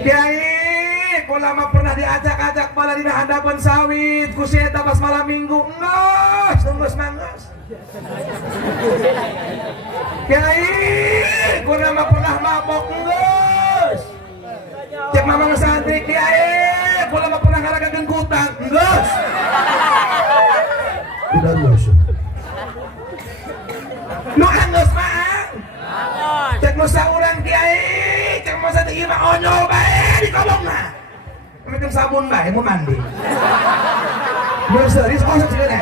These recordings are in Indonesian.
Kiai, kula mah pernah diajak-ajak malah di hadapan sawit ku si eta pas malam minggu. Ngeus mangos. Kiai, kula mah pernah mabok ngeus. Cek mamang santri Kiai, kula mah pernah ngaragakeun kutang ngeus. Udah luas. Nu anggeus mah. Cek masa urang Kiai, cek masa teh ieu mah onyol bae di kolongna. Macam sabun bae mau mandi. Mun serius kok ceuk eta.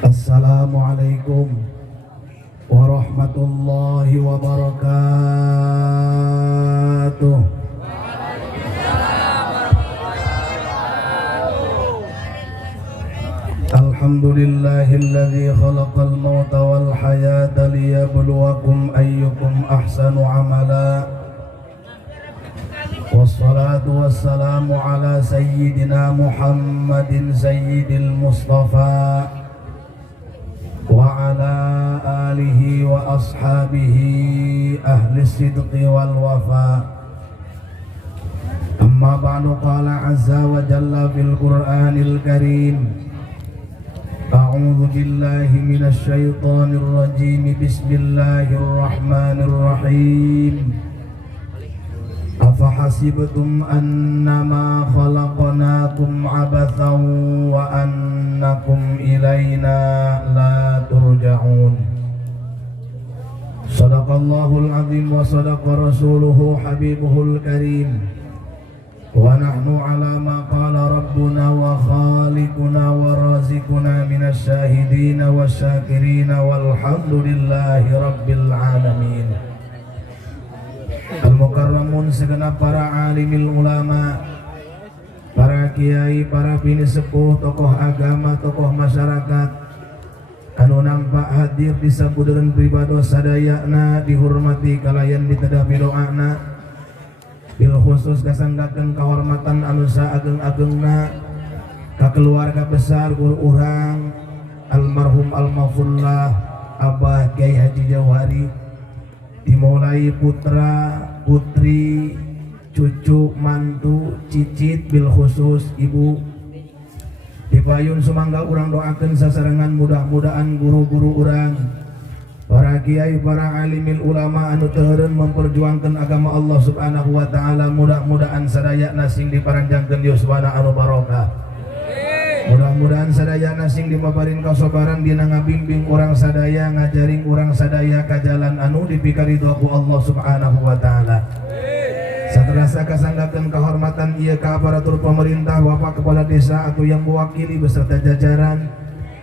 Assalamualaikum warahmatullahi wabarakatuh. Alhamdulillahilladzi khalaqal mauta wal hayata liyabluwakum ayyukum ahsanu amala. Wassalatu wassalamu ala sayyidina Muhammadin sayyidil Mustafa wa ala alihi wa ashabihi ahli sidqi wal wafa. Amma ba'du, qala azza wa jalla fil Qur'anil Karim, a'udzu billahi minasy syaithanir rajim, bismillahir rahmanir rahim. Afahasibtum annama khalaqnakum abathan wa annakum ilaina la turja'un. Sadaqallahul azim wa sadaqa rasuluhu habibuhul karim. Wa nahnu ala ma qala rabbuna wa khaliquna wa razikuna minasy syahidina wasyakirina walhamdulillahi rabbil alamin. Al-mukarramun segenap para alimil ulama, para kiai, para bini sepuh, tokoh agama, tokoh masyarakat anu nampak hadir di sabudeureuh pribados sadayana, dihormati kalayan ditedapi doana, bil khusus kasanggakeun kahormatan anu saageng-agengna ka keluarga besar guru urang almarhum almafullah Abah Kiai Haji Jauhari, dimulai putra, putri, cucu, mantu, cicit, bil khusus ibu. Dipayun sumangga urang doakeun sasarengan mudah-mudahan guru-guru urang, para kiai, para alimil ulama anu teu heureun memperjuangkeun agama Allah Subhanahu wa taala, mudah-mudahan sadayana sing diparanjangkeun yuswana anu barokah. Mudah-mudahan sadayana sing dipaparin kasabaran dina ngabimbing urang sadaya, ngajaring urang sadaya ka jalan anu dipikaridho ku Allah Subhanahu wa taala. Saterasa kasanggakeun kahormatan ieu ka aparatur pemerintah, Bapak Kepala Desa atau yang mewakili beserta jajaran,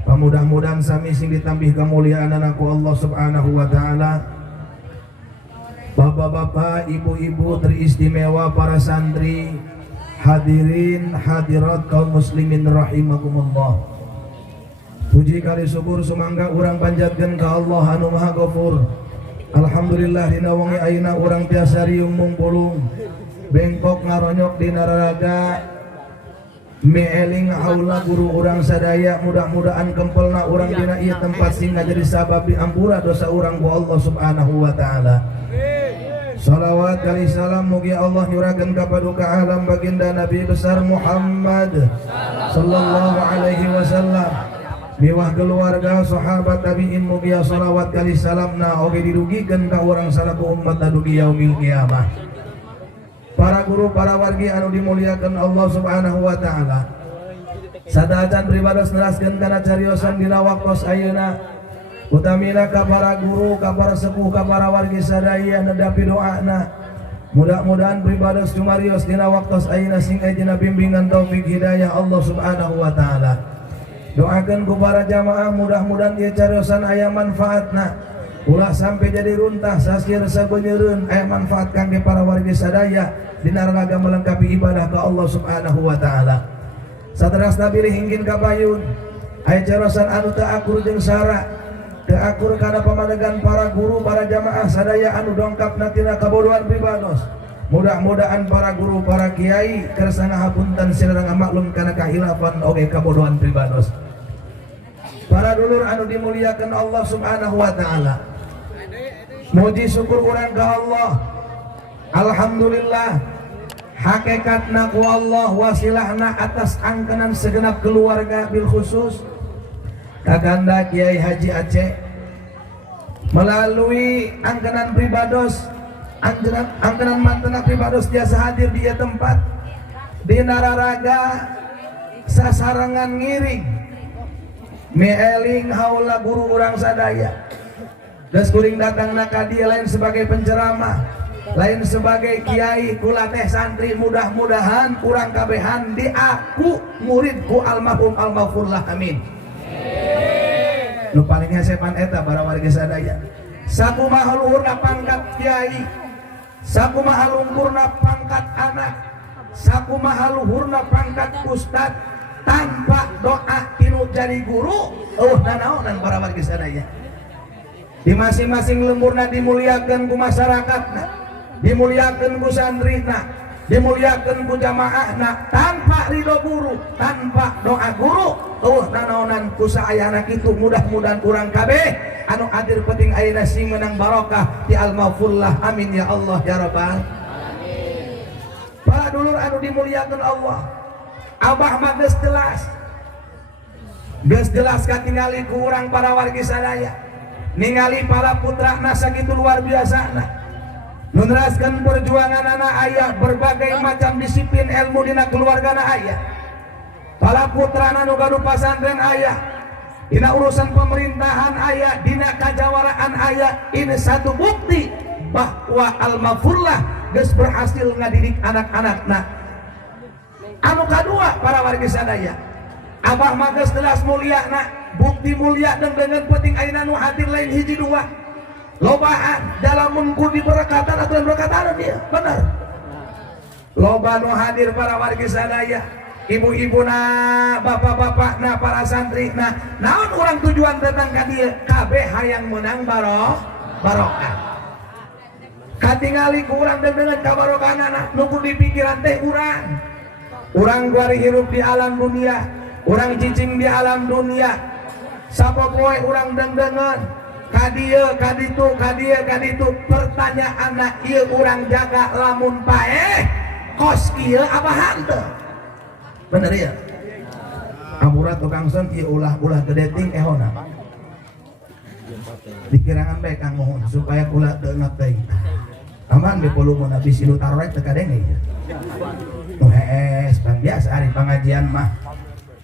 mudah-mudahan sami sing ditambih kamuliaan ku Allah Subhanahu wa taala. Bapak-bapak, ibu-ibu teristimewa, para santri, hadirin hadirat kaum muslimin rahimakumullah. Puji kali syukur sumangga urang panjatkeun ka Allah anu Maha Ghafur. Alhamdulillah dina wengi ayeuna urang tiasa riung mumpulung, bengkok ngaronyok dina raraga, meeling haula guru urang sadaya. Mudah-mudahan kempelna urang dina ieu tempat sing jadi sabab diampura dosa urang ku Allah Subhanahu wa taala. Salawat kali salam mugi Allah nyurakeun ka paduka alam baginda Nabi besar Muhammad sallallahu alaihi wasallam, miwah keluarga sahabat tabi'in, mugi salawat kali salamna oge didugikeun ka urang salaku umat dugi yaumil kiamah. Para guru, para wargi anu dimuliakeun Allah Subhanahu wa taala, sadajan pribados neraskeun kana cariosan dina waktos ayeuna, utamina ka para guru, ka para sepuh, ka para wargi sadaya nedapi doana. Mudah-mudahan pribados cumarios dina waktos ayeuna sing ayeuna bimbingan taufik hidayah Allah Subhanahu wa taala. Doakeun ku para jamaah, mudah-mudahan ieu cariosan aya manfaatna, ulah sampai jadi runtah sasir sabeuneureun, aya manfaat kangge para wargi sadaya dina raraga melengkapi ibadah ka Allah Subhanahu wa taala. Saterasna bilih hinggin ka payun, aya cariosan anu teu akur jeung sara, teu akur kana pamadegan para guru, para jamaah sadaya anu dongkap tina kabodohan pribados. Mudah-mudahan para guru, para kiai kersana hapunten silarang maklum karena kahilafan oge kabodohan pribados. Para dulur anu dimuliakan Allah Subhanahu wa taala. Muji syukur urang ka Allah. Alhamdulillah hakikatna ku Allah wasilahna atas angkenan segenap keluarga bil khusus Kakanda Kiai Haji Aceh melalui angkenan pribados angkenan mantena pribados biasa hadir di tempat di nararaga sasarangan ngiring meeling haula guru urang sadaya geus kuring datangna ka dieu lain sebagai penceramah lain sebagai kiai kula teh santri mudah-mudahan urang kabehan diaku muridku almarhum almaghfurlah amin. Nu paling hesepan eta para warga sadaya sakumaha luhurna pangkat kiai sakumaha luhurna pangkat anak sakumaha luhurna pangkat ustad tanpa doa tinu jadi guru nanaonan para warga sadaya di masing-masing lemburna dimuliakeun ku masyarakatna dimuliakeun ku santrina dimuliakeun ku jamaahna tanpa ridho guru tanpa doa guru nanaonan ku saayana kitu mudah-mudahan urang kabeh anu hadir penting ayeuna sing menang barokah di al-maghfurlah amin ya Allah ya rabbal amin. Para dulur anu dimuliakeun Allah abah mah geus jelas katingali ku urang para wargi sadaya ningali para putrana sakitu luar biasana meneraskan perjuangan anak ayah berbagai macam disiplin ilmu dina keluargana ayah para putrana nu gaduh pasantren ayah dina urusan pemerintahan ayah dina kajawaraan ayah ini satu bukti bahwa al-maghfurlah geus berhasil ngadidik anak-anakna. Anu kadua para warga sadaya abah mah geus jelas mulyana bukti mulia dan dengan penting ayeuna nu hadir lain hiji dua lobaan dalam mungku diberkatan atau berkatan dia benar loba nu hadir para warga sadaya ibu-ibuna bapak-bapakna para santrina naon urang tujuan datang ka dieu kabeh hayang menang barokah katingali ku urang dengan kabarokanana nu di pikiran teh urang bari hirup di alam dunia urang cicing di alam dunia sapopoe urang dengdengan kadieu kaditu pertanyaanna ieu urang jaga lamun paeh kos kieu abahan teu bener ya amura tukang son ieu ulah gede ting ehona dikirangan bae kang mohon supaya ulah teu ngateuing aman di pulumun habis ilu taroek teu kadenge nu hees pan biasa ari pangajian mah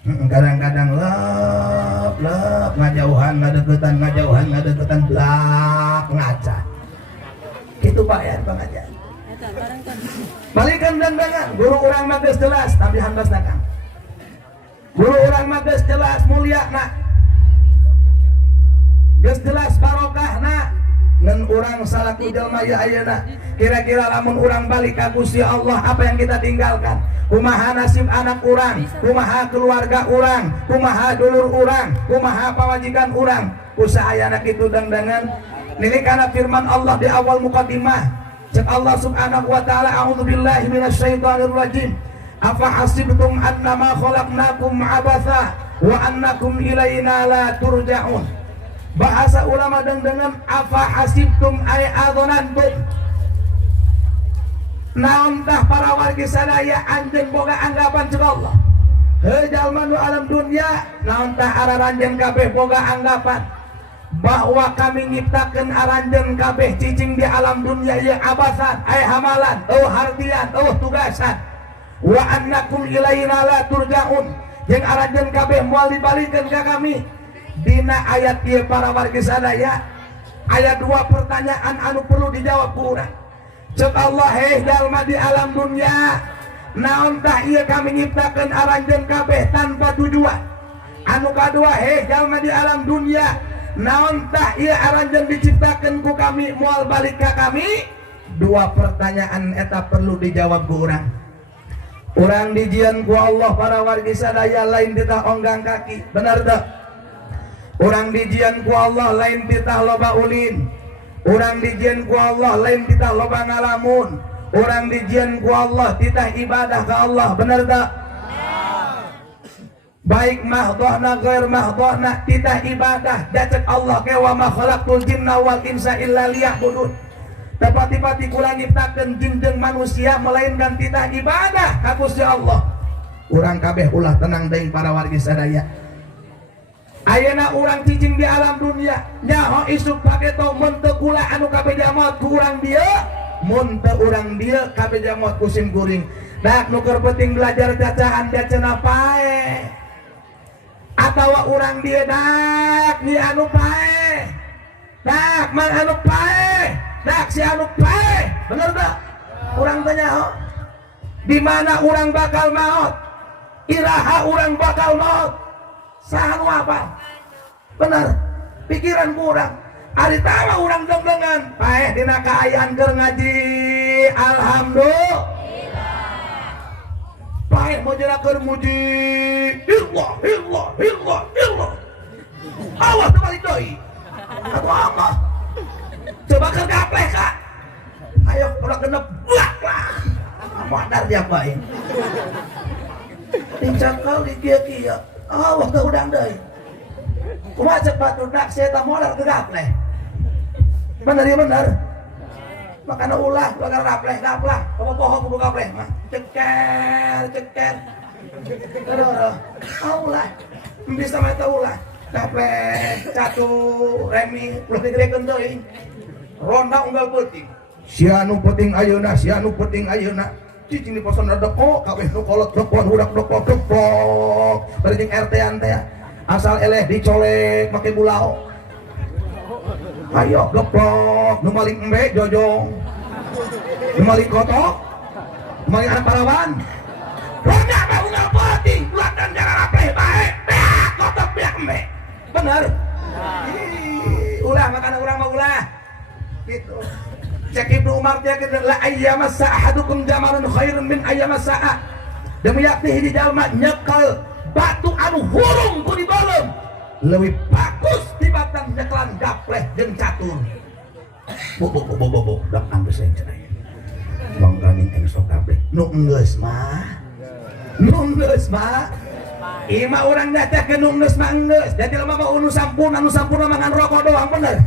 kadang-kadang lep ngajauhan ngadeketan blak ngaca gitu Pak ya pengajian balikan dandangan guru urang mah geus jelas tambihan basna Kang guru urang mah geus jelas mulyana geus jelas barokahna ngan urang salaku jalma ya ayeuna kira-kira lamun urang balik ka Gusti Allah apa yang kita tinggalkan kumaha nasib anak urang kumaha keluarga urang kumaha dulur urang kumaha pawajikan urang kusaayana kitu dangdangan nini kana firman Allah di awal muqaddimah cek Allah subhanahu wa ta'ala a'udzubillahi minasyaitonir rajim afa hasibtum annama khalaqnakum abatha wa annakum ilaina la turja'un bahasa ulama dengan afa hasibtum ay adonantum naon tah para wargi sadaya anjeun boga anggapan cek Allah heuh jalma nu alam dunya naon tah araranjeun kabeh boga anggapan bahwa kami nyiptakeun aranjeun kabeh cicing di alam dunya ieu abasan ay hamalan hartian tugasan wa annakum ilaina la turja'un jeung aranjeun kabeh moal dibalikeun ka kami. Dina ayat dia para warga sadaya ayat dua pertanyaan anu perlu dijawab ku urang cek Allah jalma di alam dunia naon tah ieu kami nyiptakeun aranjeun kabeh tanpa tujuan anu kadua jalma di alam dunia naon tah ieu aranjeun diciptakeun ku kami moal balik ka kami dua pertanyaan eta perlu dijawab ku urang urang dijieun ku Allah para warga sadaya lain ditah onggang kaki benar teu urang dijian ku Allah lain titah loba ulin urang dijian ku Allah lain titah loba ngalamun Urang dijieun ku Allah titah ibadah ke Allah, bener tak? Baik mahdohna ghair mahdohna titah ibadah dacek Allah ke wa ma khalaqtul jinna wal insa illa liya'budun. Tepati-pati kula nyiptakeun jin jeung manusia melainkan titah ibadah ka Gusti Allah. Urang kabeh ulah tenang deui para wargi sadaya. Ayeuna urang cicing di alam dunia nyaho isuk paketo mun teu kula anu kabeh jamot ku urang dieu, mun teu urang dieu kabeh jamot ku sim kuring. Dak nu keur penting belajar cacaan dacena pae. Atawa urang dia dak di anu pae, dak mang anu pae, dak si anu pae, bener tak? Urang tanya ho, di mana urang bakal maut? Iraha urang bakal maut? Sahanu apa? Bener, pikiran kurang. Ari tawa urang dengdengan, pae dina kaayaan keur ngaji, alhamdulillah. Pae mau jerakeun muji illah. Awas terbalik doi. Atau apa? Coba ke gapleh kak. Ayo udah genep buak lah. Modar dia pae. Tincak kali kia. Awas ke udang doi. Kumaha cek batudak saya tak modar ke gapleh. Bener ya bener. Makanya ulah, bakal gapleh, pohon kudu gapleh mah, ceker, aduh, ulah, bisa mata ulah, gapleh, catur, remi, ulah digerekeun deui, ronda unggal peuting, sianu peuting ayeuna, cicing di poson depok, kabeh nu kolot depok, hudak depok, bari jeung RT-an teh, asal eleh dicolek make bulau. Ayo geplok, nu maling embe jojong, nu maling kotok, nu maling anak parawan. Ronda mah unggal peuting, ulah dan jangan rapleh bae, beak kotok beak embe. Bener? Ulah makana urang mah ulah. Gitu. Cek Ibnu Umar teh la ayyamassa ahadukum jamalun khairun min ayyamassa. Demi yakti hiji jalma nyekel batu anu hurung ku di baleum. Lebih bagus tibatan nyekelan gapleh jeung catur. Bo dak anggeus aing cenah. Bang Ganing eng sok gapleh. Nu enggeus mah. Ima urang datang ke nu enggeus mah enggeus. Jadi lemah mah anu sampurna mangan rokok doang bener.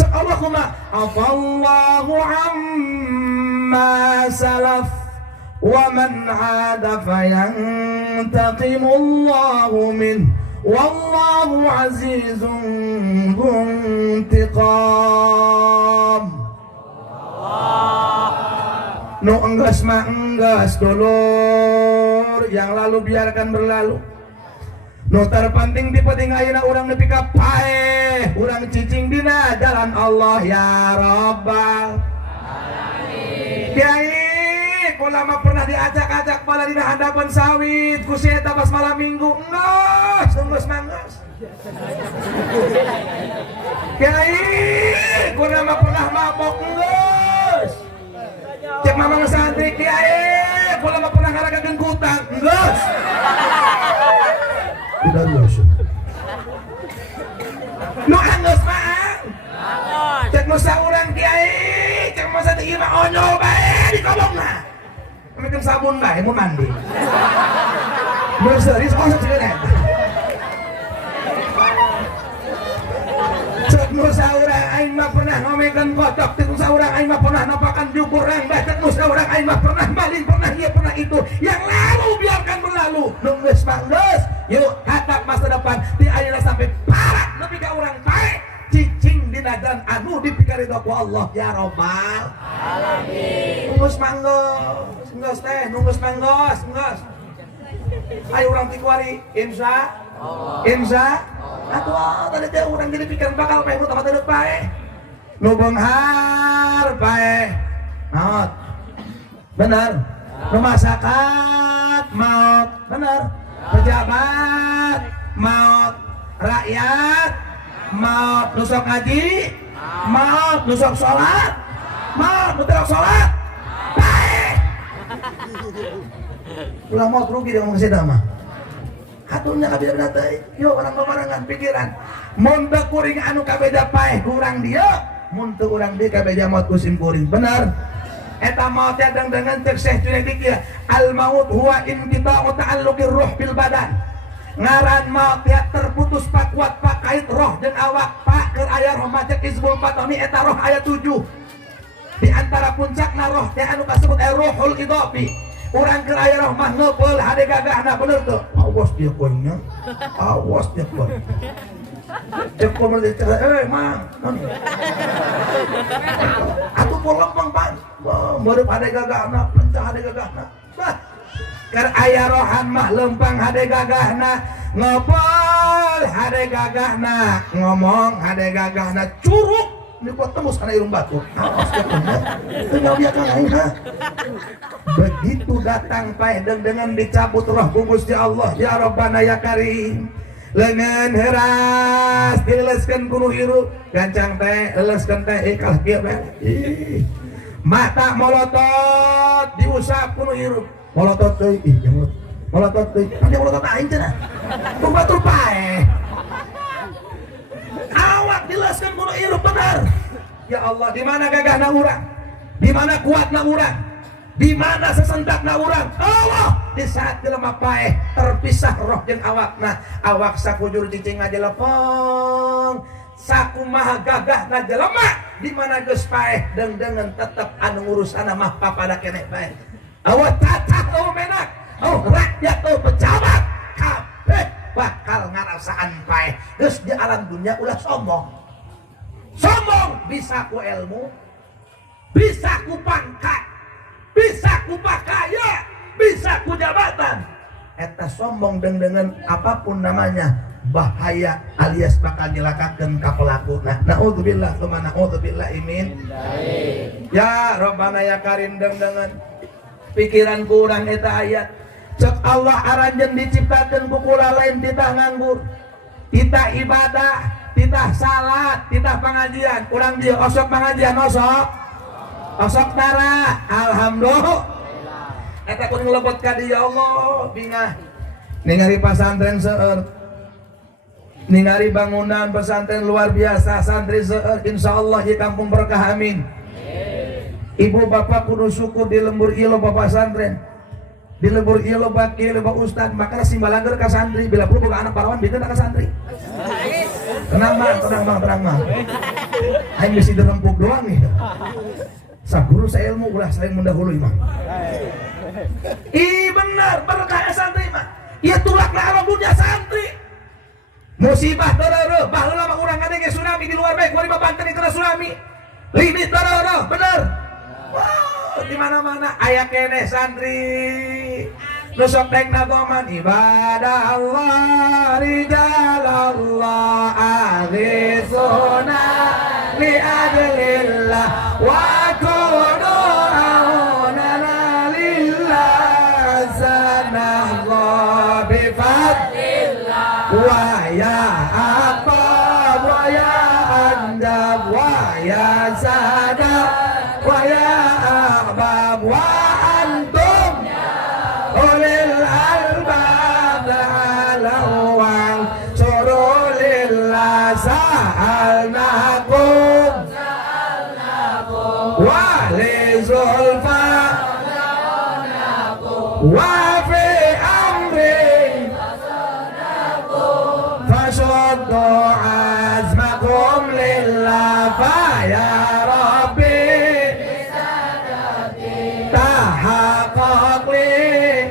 Cek Allah kumaha? Afallahu amma salaf. وَمَنْ عَادَ فَيَنْتَقِمُ اللَّهُ مِنْهُ وَاللَّهُ عَزِيزٌ ذُو انْتِقَامٍ. Nu enggeus mah enggeus dulur, yang lalu biarkan berlalu. Nu terpenting di penting ayeuna urang nepi ka pae, urang cicing dina jalan Allah ya Rabbal Alamin. Kiai ulama pernah diajak-ajak pala di hadapan sawit ku si eta pas malam minggu enggeus manggas. Kiai ulama pernah mabok enggeus. Cek mamang santri kiai ulama pernah ngaragakeun kutang enggeus. Udah geus. Nu anggeus mah. Cek musa urang kiai, cek musa teh ieu mah onyol bae di kobongna. Bikin sabun bae mun mandi. Mun serius konsep ceunah. Cek nu saurang aing mah pernah ngomekeun kotok, cek nu saurang aing mah pernah napakan jukur rang, cek nu saurang aing mah pernah maling, pernah ieu pernah itu. Yang lalu biarkan berlalu. Nu geus manggeus, yuk hatap masa depan ti ayeuna sampai parat nepi ka urang pae. Cicing dina jalan anu dipikari ku Allah ya Rabbal Alamin. Nunggus manggos, nunggus teh, nunggus manggos, nunggus. Ayo urang ti kuari insya atuh tadi teh urang jadi pikiran bakal pae nu tempat deuk pae. Nu beunghar pae. Maot. Bener. Nu masakat maot. Bener. Pejabat maot. Rakyat maaf, nusok ngaji, maaf, nusok sholat, maaf, nuterok sholat, baik. Ulah mau rugi dia ngomong sedang mah. Haturnya kabeda teh, yo orang pemarangan pikiran. Mun teu kuring anu kabeda paeh kurang dia, mun teu urang di kabeja maut kusim kuring. Bener? Eta maut teh dengan cek Syekh Junaidi kieu, al maut huwa inqita'u ta'alluqir ruh bil badan. Ngaran maut teh terputus pakuat pakait roh jeung awak. Pak keur aya roh macet Hizbul Fatoni eta roh aya 7. Di antara puncakna roh teh anu kasebut ruhul idafi. Urang keur aya roh mah ngeupel hade gagahna bener teu? Awas dia koingnya. Awas dia koing. Cek komer teh mang. Atuh pun lempeng pan. Meureub hade gagahna, pencah hade gagahna. Bah. Keur aya rohan mah lempang hade gagahna, ngopol hade gagahna, ngomong hade gagahna, curug ini kuat tembus kana irung batu. Awas ya punya. Teu biakan aing ha. Begitu datang paeh dengan dicabut roh ku Gusti Allah, ya Rabbana ya Karim. Lengan heras dileskeun kuno hirup, gancang teh eleskeun teh kalah kieu bae. Mata molotot diusap kuno hirup. Molotot teh molotot teh. Kan molotot aing cenah. Ku batur paeh. Awak dilaskan kuno hirup benar. Ya Allah, di mana gagahna urang? Di mana kuatna urang? Di mana sesentakna urang? Allah, di saat jelema paeh terpisah roh jeung awakna, awak sakujur cicing ngajelepeng, sakumaha gagahna jelema di mana geus paeh deung-deungeun tetep anu ngurusana mah papada keneh bae. Awak cacah teu menak, rakyat teu pejabat, kabeh bakal ngarasaan paeh. Geus di alam dunia ulah sombong. Sombong bisa ku ilmu, bisa ku pangkat, bisa ku pakaya, bisa ku jabatan. Eta sombong dengan apapun namanya bahaya alias bakal nyelakakeun ka pelakuna. Naudzubillah tsumma naudzubillah imin. Ya Rabbana ya Karim dengan pikiran kurang eta ayat. Cek Allah aranjeun diciptakeun ku kula lain titah nganggur, titah ibadah, titah salat, titah pengajian. Urang dieu osok pengajian osok tara. Alhamdulillah. Eta kudu ngelebet ka dieu ya Allah, bingah. Ningali pasantren seueur. Ningali bangunan pesantren luar biasa, santri seueur, insyaallah di kampung berkah amin. Ibu bapak kudu syukur di lembur ieu loba pasantren. Di lembur ieu loba kieu loba ustad, maka simbalangeur ka santri bila perlu boga anak parawan bintang ka santri. Tenang mang. Aing geus dirempuk doang nih. Saguru sailmu ulah saling mendahului mah. Benar berkah santri mah. Ieu tulakna alam dunia santri. Musibah tereureum, baheula mah urang ngadenge tsunami di luar bae, kuari mah Banten kena tsunami. Lini tereureum, bener. Wow, di mana-mana aya keneh santri. Nu sok dek nagoman ibadah Allah, rijal Allah, ahli sunnah li adlillah wa kunu aunana lillah sanallah bi fadlillah wa ya aqab wa ya anjab wa ya sadaq wa ya ahbab wa antum ulil albab ta'alawang surulillah sa'alnakum wali zulfa wa fi amri fasuddu azmakum lillah fa ya rabbi tahaqqaq li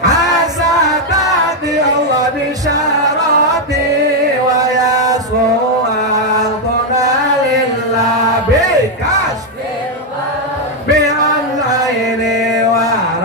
asatati Allah bisyarati wa yasfu'altuna lillah bikasfil bi'al aini wa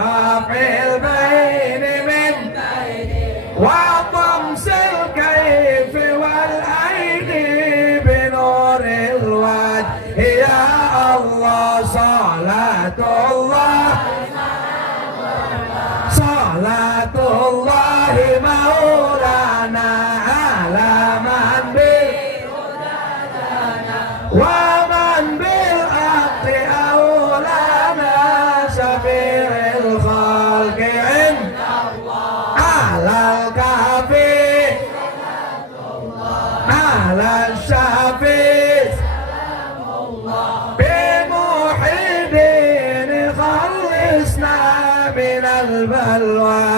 من البلوى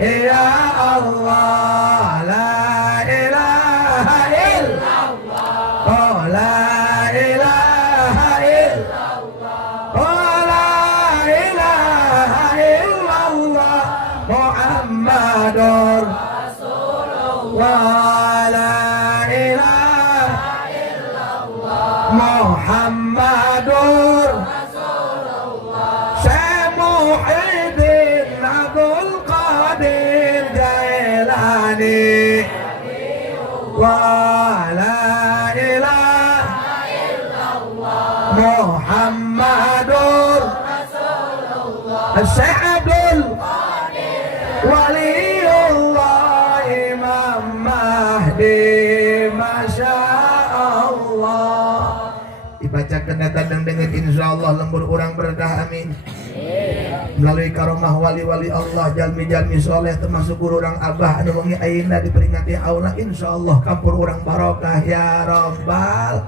يا الله لا إله إلا الله لا إله إلا الله لا إله إلا الله محمد رسول الله لا إله إلا الله محمد رسول الله شيخ محي الدين عبد القادر جيلاني ولا إله إلا الله محمد رسول الله الشيخ عبد القادر ولي الله إمام مهدي ما شاء الله. Dibacakan datang dengan insyaallah lembur orang berkah amin. Melalui karomah wali-wali Allah jalmi-jalmi soleh termasuk guru orang abah anu wengi ayeuna diperingati aula insyaallah kampur orang barokah ya rabbal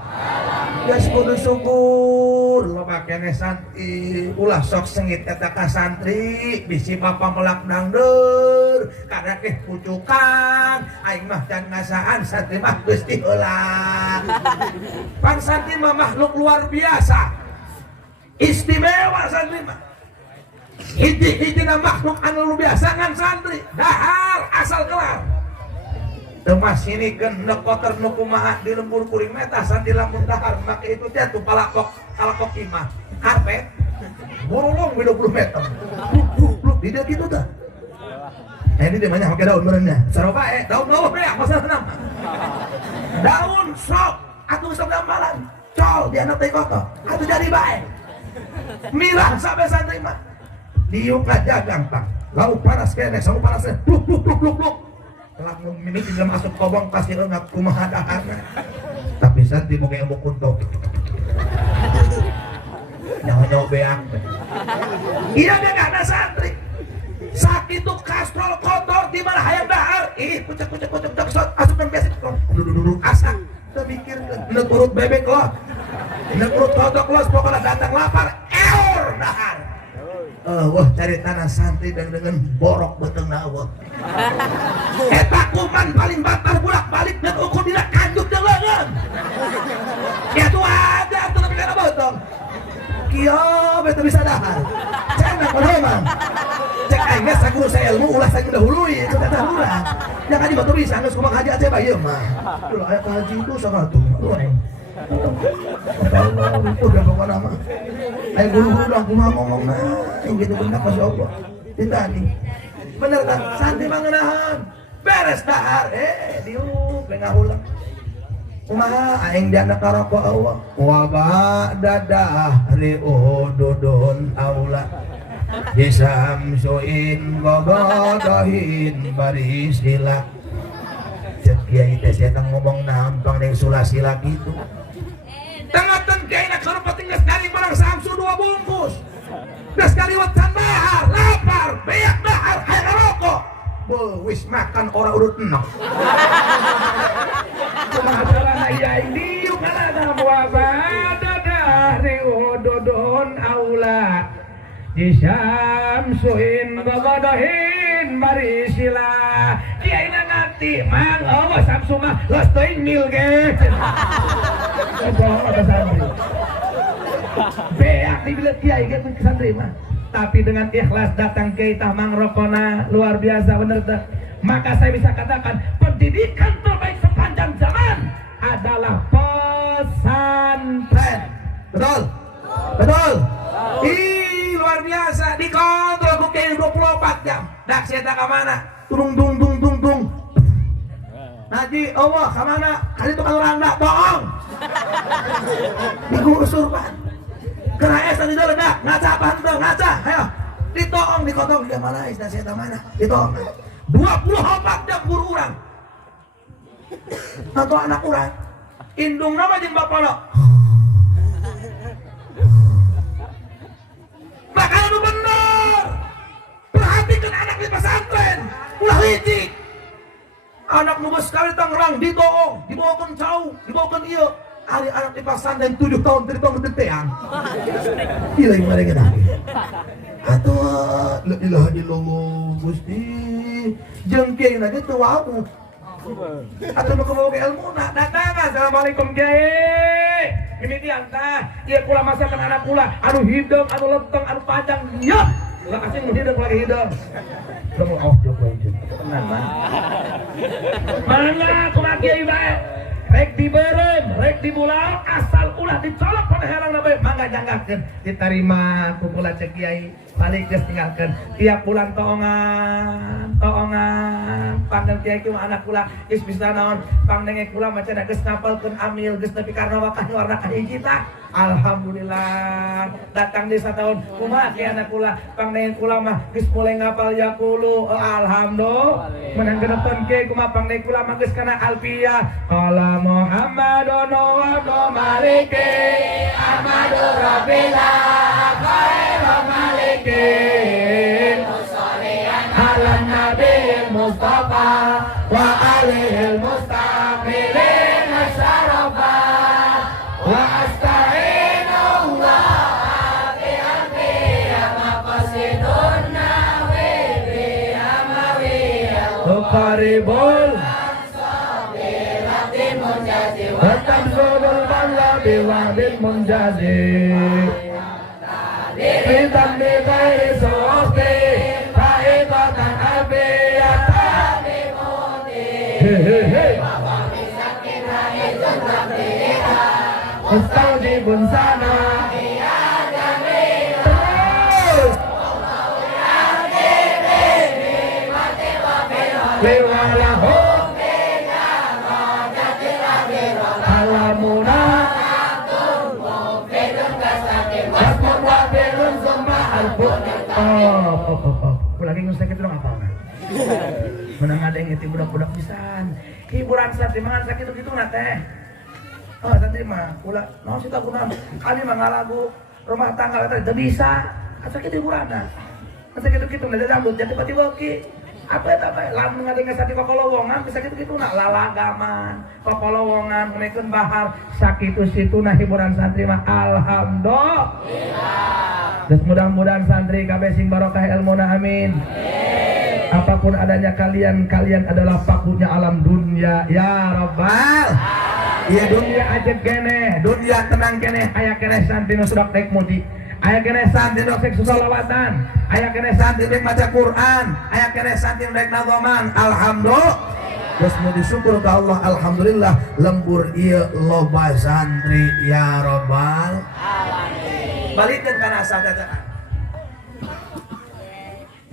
geus kudu syukur loba keneh santri ulah sok sengit eta ka santri bisi bapa melak dangdeur kada teh pucukan aing mah can ngasaan santri mah geus diulah pan santri mah makhluk luar biasa istimewa santri mah hiji-hijina makhluk anu luar biasa ngan santri dahar asal kelar temas ini kan nekoter nukumaha di lembur kuring meta santri lamun dahar make itu dia tuh palakok imah karpet borolong 20 meter bluk di dia gitu dah ini dia banyak pakai daun berennya saroba daun ya masalah nama daun sok atuh sok gambaran col di anak teh kotor atuh jadi baik mirah sampai santri mah diuk aja gampang lauk panas kene samu panas bluk telah memilih tidak masuk kobong pasti enggak kumaha daharna tapi santri mau kayak kuntok jangan jauh beak iya ada santri sakit tuh kastrol kotor di mana hayang dahar pucak asupan biasa duduk asak kita pikirkan ini turut bebek loh ini turut kodok loh pokoknya datang lapar dahar wah cari tanah santri dan dengan borok beteng nawak eta kuman paling batar bulak balik dan ukur tidak kanjuk dengan ya tuh ada atau lebih kena botong kio betul bisa dahar cek nak pedoman cek aingnya saya guru saya ilmu ulah saya mendahului itu kata ulah jangan di betul bisa nggak kumang haji aja bayi mah dulu ayat haji itu sama tuh udah pokoknya mah ayo guru-guru lah kumang ngomong nah yang gitu benar masya Allah tadi bener kan santri mangenahan beres dahar diuk pengahulang kumaha aing diana karoko Allah wa ba'dadah ri'ududun aula disamsuin gogodohin barisila cek kiai teh saya ngomong nampang deng sulasila gitu tengah-teng kiai nak suruh petinggas dari barang samsu 2 bungkus gas kaliwat dahar lapar beyak dahar hayang rokok wis makan orang urut enak kumaha jalan aya diuk kana wa ba'dadah ri'ududun aula disamsuin gogodohin barisila kiai na nganti mang samsu mah los teuing mil ge beak dibilet kiai ge mun santri mah tapi dengan ikhlas datang ke itah mangrokona luar biasa bener teh maka saya bisa katakan pendidikan terbaik sepanjang zaman adalah pesantren betul luar biasa dikontrol ku kiai 24 jam dak sia ka mana dung Naji Allah ka mana kali tukang rangda bohong minggu usurpan kena es tadi dulu dah ngaca panteng ngaca ayo ditong dikotong dia mana es sia ta mana ditong 24 jam guru urang atau anak urang indung nama jeung bapana bakal nu bener perhatikan anak di pesantren ulah hiji anak nu geus kawin Tangerang ditoong dibawakeun cau dibawakeun ieu ari anak di pesantren 7 tahun 3 tahun teteang ieu yang mereka atuh la ilaha illallah Gusti jeung kiai na teu wau atuh nu kebawa ilmu na datang assalamualaikum kiai mimitian tah ieu kula masakan anak kula anu hideung anu lempeng anu panjang ya ulah asing mun hideung lagi hideung kamu oh jok wae tenang mah mana kumaha kiai bae rek dibeureum rek dibulau asal ulah dicolok pada herang bae mangga janggakeun diterima ku kula cek kiai balik geus tinggalkeun tiap bulan toongan panggil kiai ku anak kula geus bisa naon pangdenge kula maca geus ngapalkeun amil geus nepi karna wakah warna kahiji tah alhamdulillah datang di satahun kumaha kiai anak kula pangdenge kula mah geus mulai ngapal yaqulu alhamdulillah menang genepen kiai kumaha pangdenge kula mah geus kana alfiyah qala Muhammadun wa maliki Ahmadu Rabbina khairul malikin musalliyan ala nabil mustafa wa alihil mustaqbilin asyarafa wa asta'inullah bi'alfiyah maqasidun nawiriyah mawiyah tuqaribul Watamsudul malabi wadil munjazi Hitam di kairi sohti Faidatan abiyatan dimuti Bahwa misakin haidun takdiriha Mustaudibun sana Iya jamila Allahu yakirin Nimati wa bilhali Liwalahu lagi ngusek itu dong apa kan? Menang ada yang ngerti budak-budak pisan. Hiburan santri mangan sakit itu gitu teh. Oh santri mah, ulah, no sih tak guna. Kami mah ngalagu rumah tangga teh teu bisa. Sakit hiburan nah. Sakit gitu nggak ada rambut jadi tiba-tiba ki. Apa eta bae? Lamun ngadenge sati kokolowongan bisa gitu nah lalagaman. Kokolowongan menekeun bahar sakitu situna hiburan santri mah alhamdulillah. Terus mudah-mudahan santri kabeh sing barokah ilmuna amin. Apapun adanya kalian adalah pakunya alam dunia ya Rabbal. Iya dunia ajeb kene, dunia tenang kene, aya kene santri nu sudak rek muji. Aya kene santri nu rek solawatan, aya kene santri rek maca Quran, aya kene santri rek nazaman. Alhamdulillah. Terus mau disyukur ke Allah alhamdulillah lembur ieu loba santri ya Rabbal alamin. Balikkan kana asal data.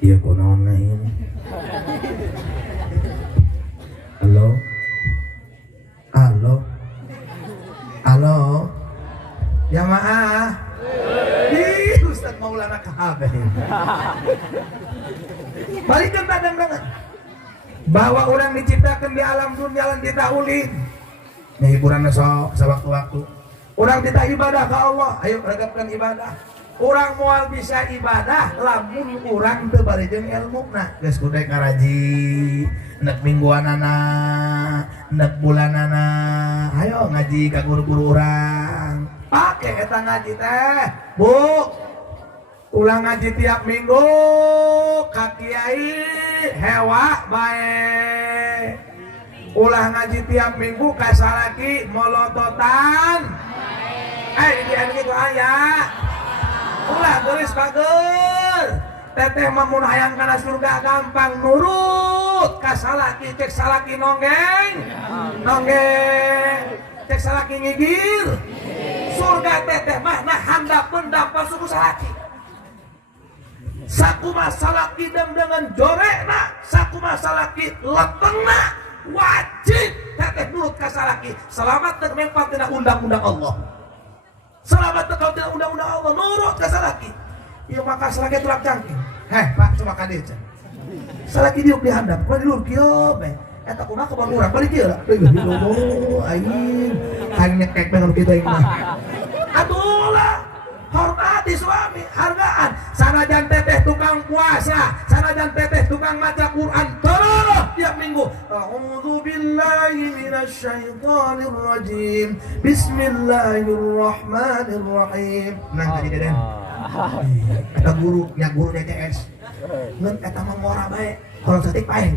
Iya kunaon ini. Halo. Halo. Halo. Jamaah. Ih, Ustaz Maulana kabeh. Balikkan padang-padang. Bahwa orang diciptakan di alam dunia lan ditaulin. Nya hiburanna sok sawaktu-waktu. Orang kita ibadah ke Allah, ayo regapkan ibadah. Orang moal bisa ibadah, lamun orang teu barejeun ilmuna. Geus kudu ngaraji, nek mingguanana, nek bulanana. Ayo ngaji ka guru-guru urang. Pake eta ngaji teh, Bu. Ulang ngaji tiap minggu ka kiai hewa bae. Ulah ngaji tiap minggu ka salaki molototan. Di gitu ayah ulah geus bager teteh mamun hayang kana surga gampang nurut ka salaki cek salaki nonggeng cek salaki ngigir surga teteh mah nah handapkeun dapat suku salaki sakumaha salaki dengan jorekna sakumaha salaki letengna wajib teteh nurut ka salaki selamat teu mempal tina undang-undang Allah. Selamat kalau tidak undang-undang Allah nurut ke salaki. Iya maka salaki tulak cangking. Pak coba kadeh. Salaki diuk di handap, kalau dilur kieu be. Eta kumaha kebon urang balik kieu lah. Aing hayang nekek bener kitu aing mah. Atuh lah. Hormati suami, hargaan. Sanajan teteh tukang puasa, sanajan teteh tukang maca Quran terus tiap minggu. A'udzubillahi billahi minasyaitonir rajim. Bismillahirrahmanirrahim. Nah tadi Deden. Eta guru CS. Ngeun eta mah ngora bae. Kalau setik paeng.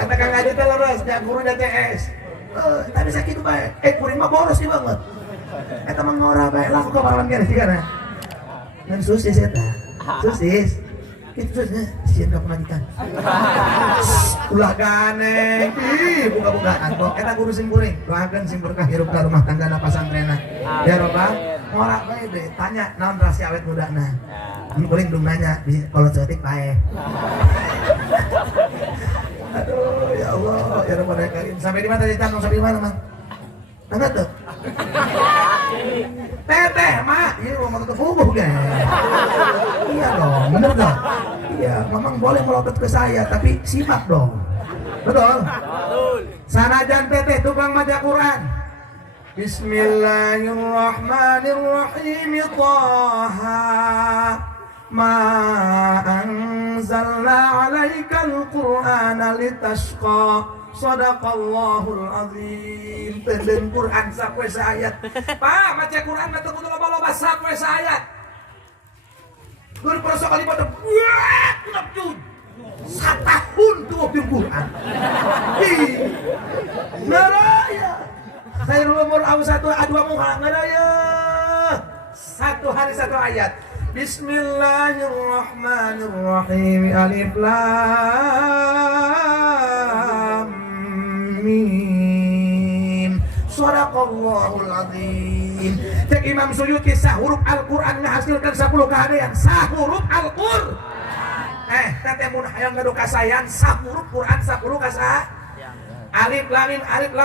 Kata Kang Adi teh leres nya guru CS. Tapi sakitu bae. Kuring mah boros ieu banget. Eta mah ngora bae laku ka parawan kene sigana. Ngan susis eta. Susis. Itu susisnya sieun ka pamajikan. Ulah ganeng. Ih, buka-bukaan kok. Eta guru sim kuring. Doakeun sim berkah hirup ka rumah tanggana pasantrenna. Ya Robbal. Ngora bae deh tanya naon rahasia awet mudana. Kuring belum nanya kalau setik bae. Aduh, ya Allah, ya Rabbal Karim. Sampai di mana tadi Tang? Sampai di mana, Mang? Tengah tuh. Teteh, Mak. Ini mau ke fubuh, guys. Iya dong, bener dong. Iya, Mamang boleh melotot ke saya, tapi simak dong. Betul? Betul. Sanajan teteh tukang maca Quran. Bismillahirrahmanirrahim. Taha. Ma anzalna 'alaikal qur'ana litashqa. Shadaqallahul azim. Tenden Quran sapoe saayat. Pak, maca Quran mah teu kudu loba-loba sapoe saayat. Keur proso kali pada buat nepjun. Satahun tuh di Quran. Ih. Naraya. Khairul umur awsatu adwa muha naraya. Satu hari satu ayat. Bismillahirrahmanirrahim. Alif lam mim. Shadaqallahul azim. Cek Imam Suyuti sahuruf Al-Qur'an menghasilkan 10 kehadian. Sahuruf Al-Qur'an. Teteh mun hayang ngadu kasayan sahuruf Quran 10 kasa. Alif lam mim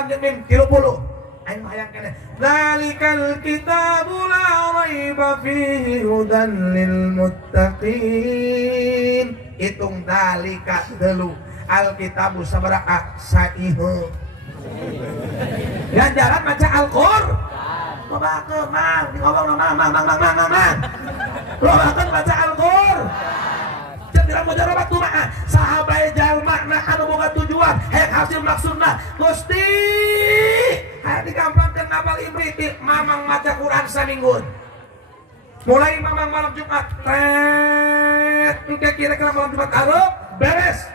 jeung mim 30. Aing hayang keneh. Dzalikal kitabu la raiba fihi hudan lil muttaqin. Hitung dalika delu. Alkitabu sabaraha saihu. Ganjaran maca Al-Qur'an. Lobakeun mang, di ngomong mang. Lobakeun baca Al-Qur'an. Cek dirang boga robat kumaha. Saha bae jalma anu boga tujuan, hayang hasil maksudna. Gusti, hayang digampangkeun ngapal ibriti, mamang maca Quran saminggun. Mulai mamang malam Jumat, engke kira-kira malam Jumat arep beres.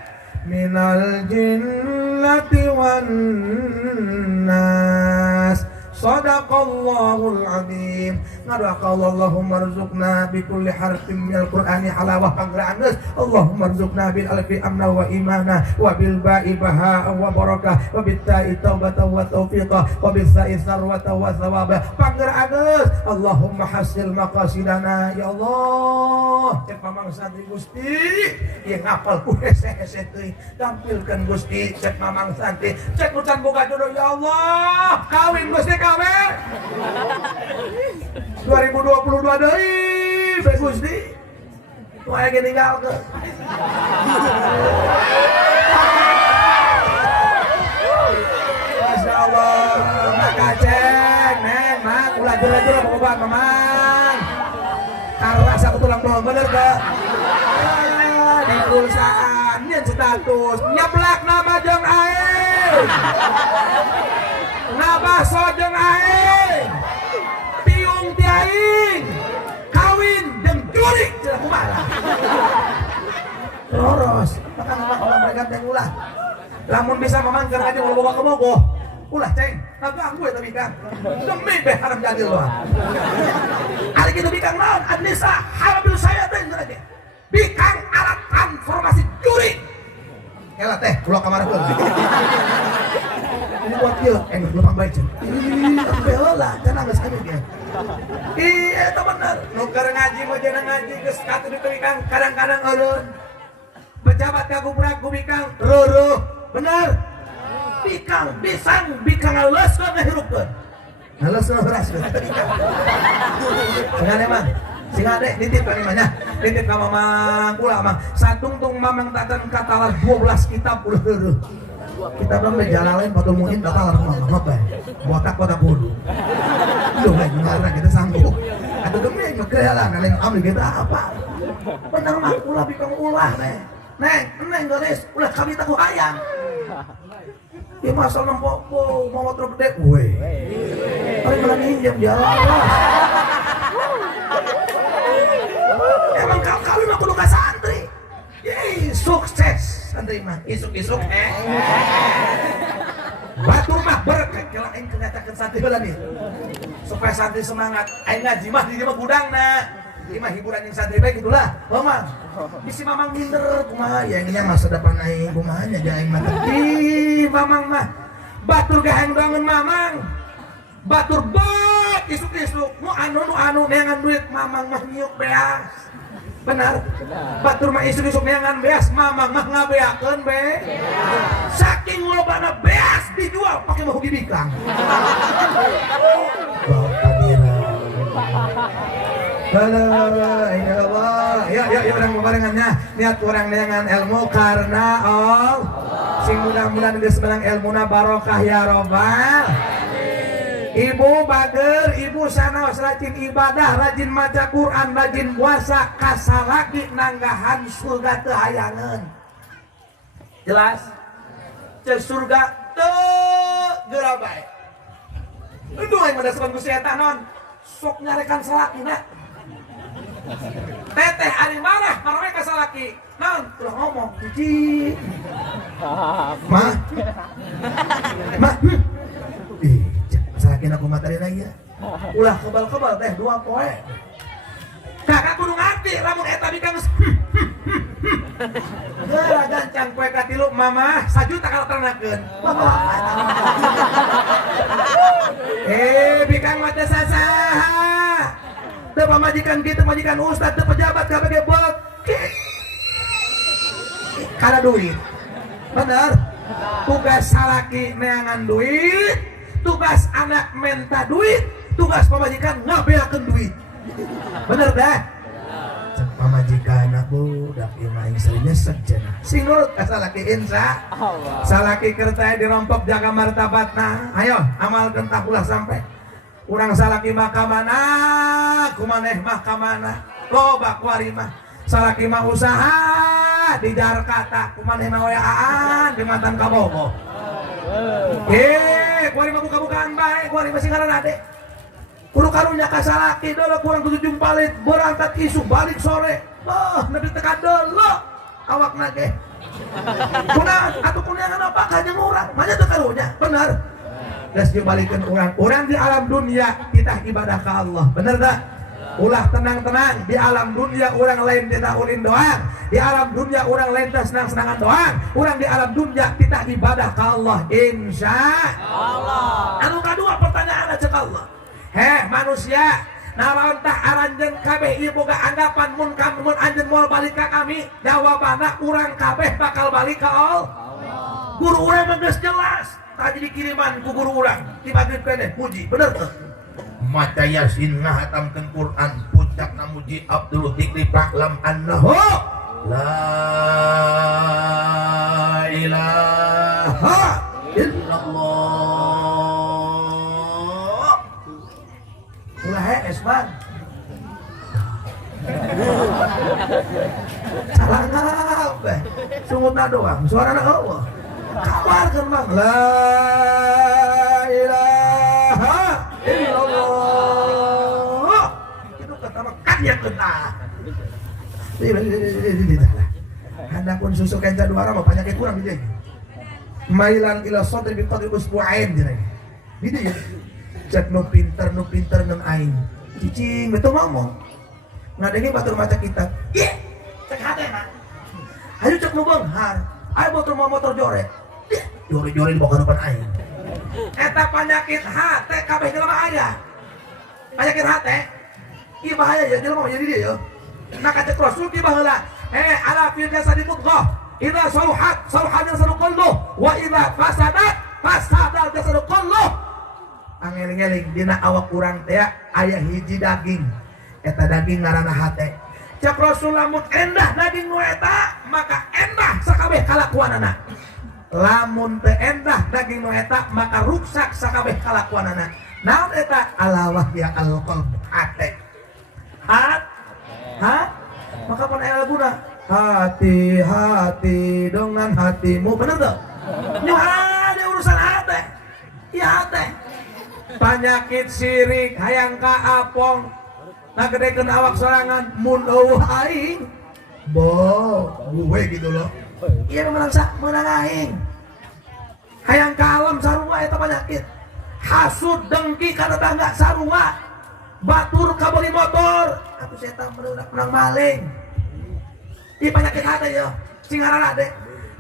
Minal jinnati wan nas. Shadaqallahul azim. Ngadoa Allahumma rzuqna bi kulli harfin minal qur'ani halawah panggraangeus. Allahumma rzuqna bil alfi amna wa imana wa bil ba'i baha wa barakah wa bit ta'i taubatan wa taufiqah wa bis sa'i sarwata wa thawaba panggraangeus. Allahumma hasil maqasidana ya Allah. Cek mamang santri Gusti ieu ngapal ku hese-hese teuing tampilkeun Gusti. Cek mamang santri cek ucan boga jodoh ya Allah. Kawin Gusti kawin 2022 deui bae Gusti. Moal ge ninggalkeun. Masyaallah, maka cek neng mak ulah jero-jero obat mamang. Karasa ku tulang doang bener teu? Di perusahaan nyeun status nyeblak nama jeung aing. Nabah sojeng aing. Tiung ti aing. Kawin jeung juri cenah kumaha. Loros, makan ulah mereka teh ulah. Lamun bisa mamangkeun aja ulah boga kemogoh. Ulah ceng, kagak gue tapi kan. Demi be harap jadi loh. Ari kitu bikang naon? Adnisa harabil saya teh geus. Bikang alat transformasi juri. Kela teh ulah kamarakeun. Ini buat dia, lupa baca. Bela, jangan nangis kami dia. Iya, itu benar. Nuker ngaji, mau jangan ngaji, geus katu dipikang, kadang-kadang urun. Pejabat kagu berak, bikang, ruruh, benar. Bikang, bikang halus kau ngehirupkan. Halus kau ngeraskan, bikang. Sengaja emang, singadek, nitip kami mana? Nitip ka mamang, ulah mang. Satungtung mamang tatan katalar 12 kitab ulah ruruh. Kita belum berjalan foto muin bakal orang mama apa botak bulu lu nggak ngarang kita sanggup atau demi ngekelan yang ambil kita apa bener mah ulah bikang ulah nih neng geus ulah kami taku hayang. Ieu masal nempok mau motor gede we. Ari malah minjem jalan. Emang kawin aku kudu ka santri. Yeay, sukses santri mah. Isuk-isuk batur mah berkah kalau aing kelihatan santri heula nih. Supaya santri semangat. Aing ngaji mah di dieu mah gudangna. Ieu mah hiburan yang santri bae gitulah. Mamang. Bisi mamang minder kumaha ya nya masa depan aing kumaha nya aing mah. Ih, mamang mah batur gahang bangun mamang. Batur bot isuk-isuk nu anu neangan duit mamang mah nyiuk beas. Benar. Batur mah isuk-isuk neangan beas, mamang mah ngabeakeun be. Saking lobana beas dijual pakai mau bibikang. Ya Allah. Ya orang barengannya niat orang neangan ilmu karena Allah. Sing mudah-mudahan geus menang ilmuna barokah ya robbal. Ibu bager, ibu sanaos rajin ibadah, rajin maca Quran, rajin puasa, kasalaki nanggahan surga teu hayangeun. Jelas? Cek surga teu geura bae. Aduh aing mah dasar ku setan non. Sok nyarekan salakina. Teteh ari marah, marah ka salaki. Non, ulah ngomong, cici. Mah. Sakin aku materi lagi ya. Ulah kebal-kebal teh 2 poe. Kakak kudu ngerti lamun eta bikang. Geura gancang poe ka 3 mama 1 juta kalau ternakeun. Bikang mah teh sasaha. Teu pamajikan kitu majikan ustad teu pejabat kabeh beuki. Kana duit. Bener. Tugas salaki neangan duit. Tugas anak minta duit, tugas pamajikan ngabeakeun duit. Bener dah. Cek pamajikan aku dak ieu mah aing sering nyesek cenah. Sing nurut ka salaki insya Allah. Salaki keur teh dirompok jaga martabatna. Ayo amalkeun tah ulah sampai. Urang salaki mah ka mana? Kumaneh mah ka mana? Loba kuari mah. Salaki mah usaha di Jakarta, kumaneh mah weaan di mantan kabogo. Kuari mah buka-bukaan bae, kuari masih ngaran ade. Kudu karunya ka salaki dolo kurang 7 jumpalit berangkat isuk balik sore. Nepi teka dolo awakna ge. Kunaon atuh kunaon apa ka jeung urang, manya teu karunya, bener. Geus dibalikeun urang. Urang di alam dunia kita ibadah ka Allah, bener tak? Ulah tenang-tenang di alam dunia orang lain tidak ulin doang, di alam dunia orang lain tidak senang-senangan doang, orang di alam dunia kita ibadah ke Allah insya Allah. Anu kadua pertanyaan aja ke Allah, manusia naon tah aranjeun kabeh ieu boga anggapan mun anjeun moal balik ka kami, jawabana urang kabeh bakal balik ka Allah. Guru urang geus jelas tadi dikiriman ku guru urang di maghrib keneh puji bener teh. Maca Yasin ngahatamkeun Quran puncakna muji Abdul Dzikri fa'lam annahu la ilaha illallah. Ulah esman. Salah kabeh. Sungutna doang, suarana Allah. Kabarkeun Bang. La ilaha illallah. Itu kata makan ya kena. Handapun susu kenca dua mah banyak kurang gitu. Mailan ila sadri bi qadri usbu'ain dina. Gitu ya. Cek nu pinter nun aing. Cicing betul ngomong. Ngadenge batur maca kitab. Ieu cek hatena. Ayo cek nu beunghar. Ayo motor joret. Jore-jore di bawah depan aing. Eta penyakit hate kabeh jelema aya. Penyakit hate. Ieu bahaya ya jelema jadi dia ya. Nah kata Rasul ki baheula, ala fil jasadi mudghah. Idza saluhat saluhal jasadu kulluh wa idza fasadat fasadal jasadu kulluh. Angeling-eling dina awak urang teh aya hiji daging. Eta daging ngaranna hate. Cek Rasul lamun endah daging nu eta, maka endah sakabeh kalakuanana. Lamun teu endah daging nu eta, maka ruksak sakabeh kalakuanana. Naon eta? Alawah ya alqalb hate. Maka pan aya laguna hati-hati dengan hatimu, bener tuh? Ini ada urusan hati, ya hati. Penyakit sirik hayang kaapong, nagedekeun awak sorangan mun eueuh aing. Gue gitu loh. Iya menang aing. Hayang kalem sarua eta penyakit. Hasud dengki ka tetangga sarua. Batur ka beli motor. Atuh eta menang maling. Ieu penyakit hate ya. Sing ngaranna teh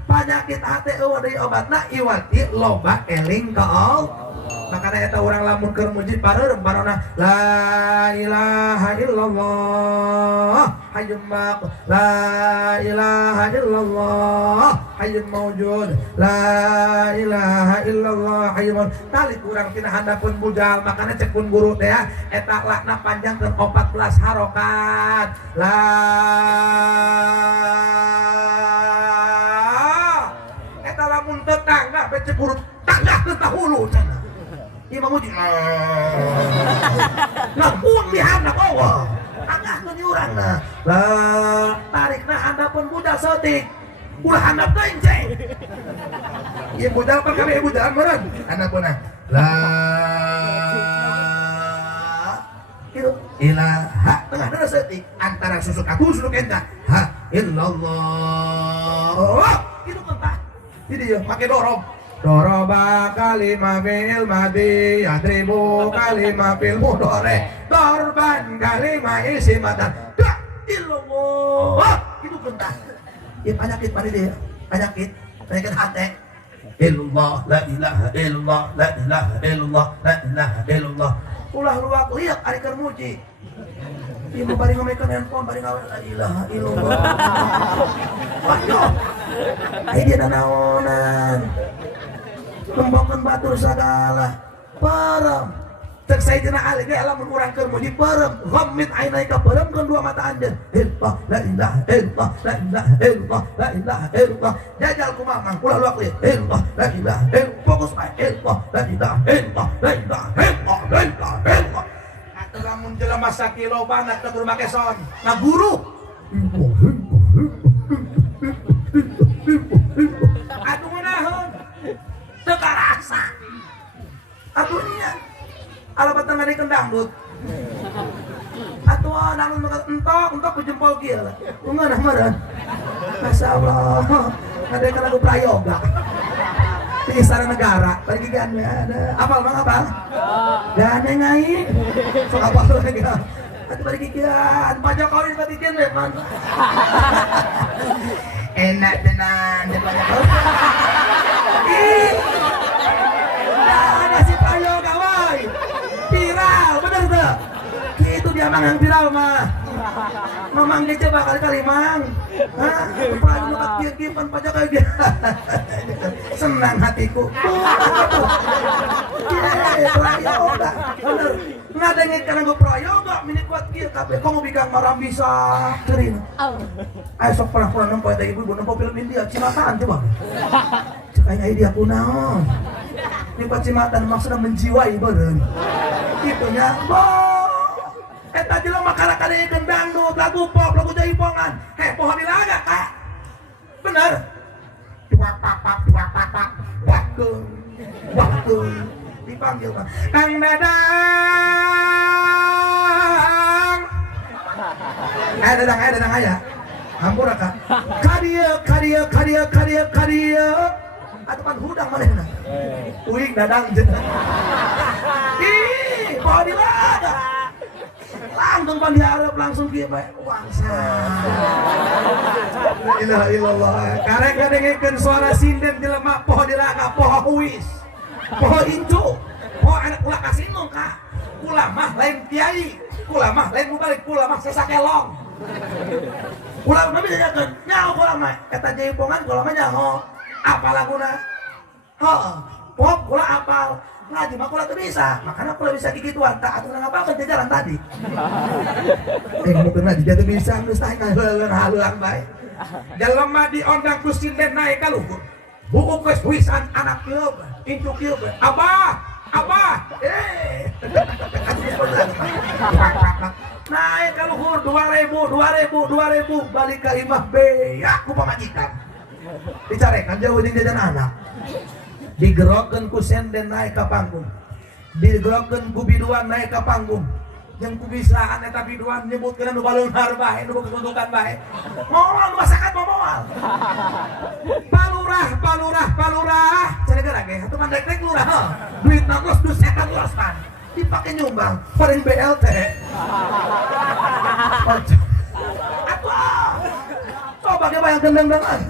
penyakit hate eueuh deui obatna iwati loba eling ka Allah. Makanya eta orang lamun keur muji pareureum parona la ilaha illallah hayyum maq la ilaha illallah hayyum maujud la ilaha illallah hayyum tali kurang tina handapun bujal. Makanya cek pun guru teh ya eta lakna panjang ke 14 harokat la eta lamun tetangga becek huruf tangga teu hulu cenah. Imam Muji ngakuang di handap Allah angah ke diurang lah tarik na handap pun bujal setik ulah handap teuing ceng ieu bujal apa kami bujal meureun handap pun la kitu ilaha tengah dana setik antara susuk aku susuk enta ha illallah kitu pentah di dieu make dorob. Doroba kalimah fil madi yadribu kalimah fil mudhari dorban kalimah isimatan dak illallah itu pentah ya penyakit pada dia penyakit hati illallah la ilaha illallah la ilaha illallah la ilaha illallah ulah luak liat ari keur muji ibu bari ngamekeun handphone bari ngawe la ilaha illallah ayo ai dia naonan kembangkan batur segala perem cek Sayyidina Ali ge lamun urang keur muji perem ghammit ainaika peremkeun dua mata anjeun illallah la ilaha illallah la ilaha illallah la ilaha illallah jajal kumaha ulah luak liat illallah la ilaha illallah fokus bae illallah la ilaha illallah la ilaha illallah la ilaha illallah atuh lamun jelema sakilo banget keur make sound ngaguru atuh naon teka rasa atuhnya alabat ngadekeun dangdut atuh namun entok ku jempol kieu ngeunah meureun masyaallah ngadekeun lagu prayoga di Istana Negara bari gigan ada apal Bang apal gandeng aing sok apal lagi atuh bari gigan Pak Jokowi batikin we man enak tenan di Pak Jokowi nasib ayo kawai viral bener tuh itu dia mang yang viral mah mamang dia coba kali-kali mang apalagi nukat kieu-kieu pajak kayak senang hatiku prayoga bener ngadengin karena gue prayoga mini kuat kieu kabeh komo bigang marah bisa teuing ayo sok pernah nempo eta ibu nempo film India Cimataan coba kayak dia kunaon ini Pacimatan maksudnya menjiwai beureun gitunya eta jelema kara-karaekeun dangdut lagu pop lagu jaipongan heboh di laga Kak bener waktu dipanggil Kang Dadang Dadang aya hampura Kak kadia atuh pan hudang manehna uing dadang cenah ih poho di laga langsung pan dihareup langsung kieu bae wangsa la ilaha illallah karek ngadengekeun suara sinden jelema poho di laga poho huis poho incu poho anak ulah kasinung Kak ulah mah lain kiai ulah mah lain mubalik ulah mah sasakelong ulah mah bisa nyakeun nyaho ulah mah eta jaipongan ulah mah nyaho apa laguna pop kula apal ngaji mah kula teu bisa makanya kula bisa gigituan tak atuh ngapalkeun jalan tadi mungkin ngaji teu bisa geus tah haluang bae jelema diondang ku sinden naik ka luhur buuk geus wisan anak kieu incu kieu abah naik ke luhur 2000 balik ke imah beak ku pamajikan dicarekan jauh di jajan anak digerokeun ku senden naik ke panggung digerokeun ku biduan naik ke panggung yang kubisaan eta biduan nyebutkeun nu baleunghar bae nu kedudukan bae moal masakan moal palurah cenah ge atuh mah dek lurah duit nangos dus eta lurasman dipake nyumbang paling BLT atuh coba ge bayang gendeng-dengan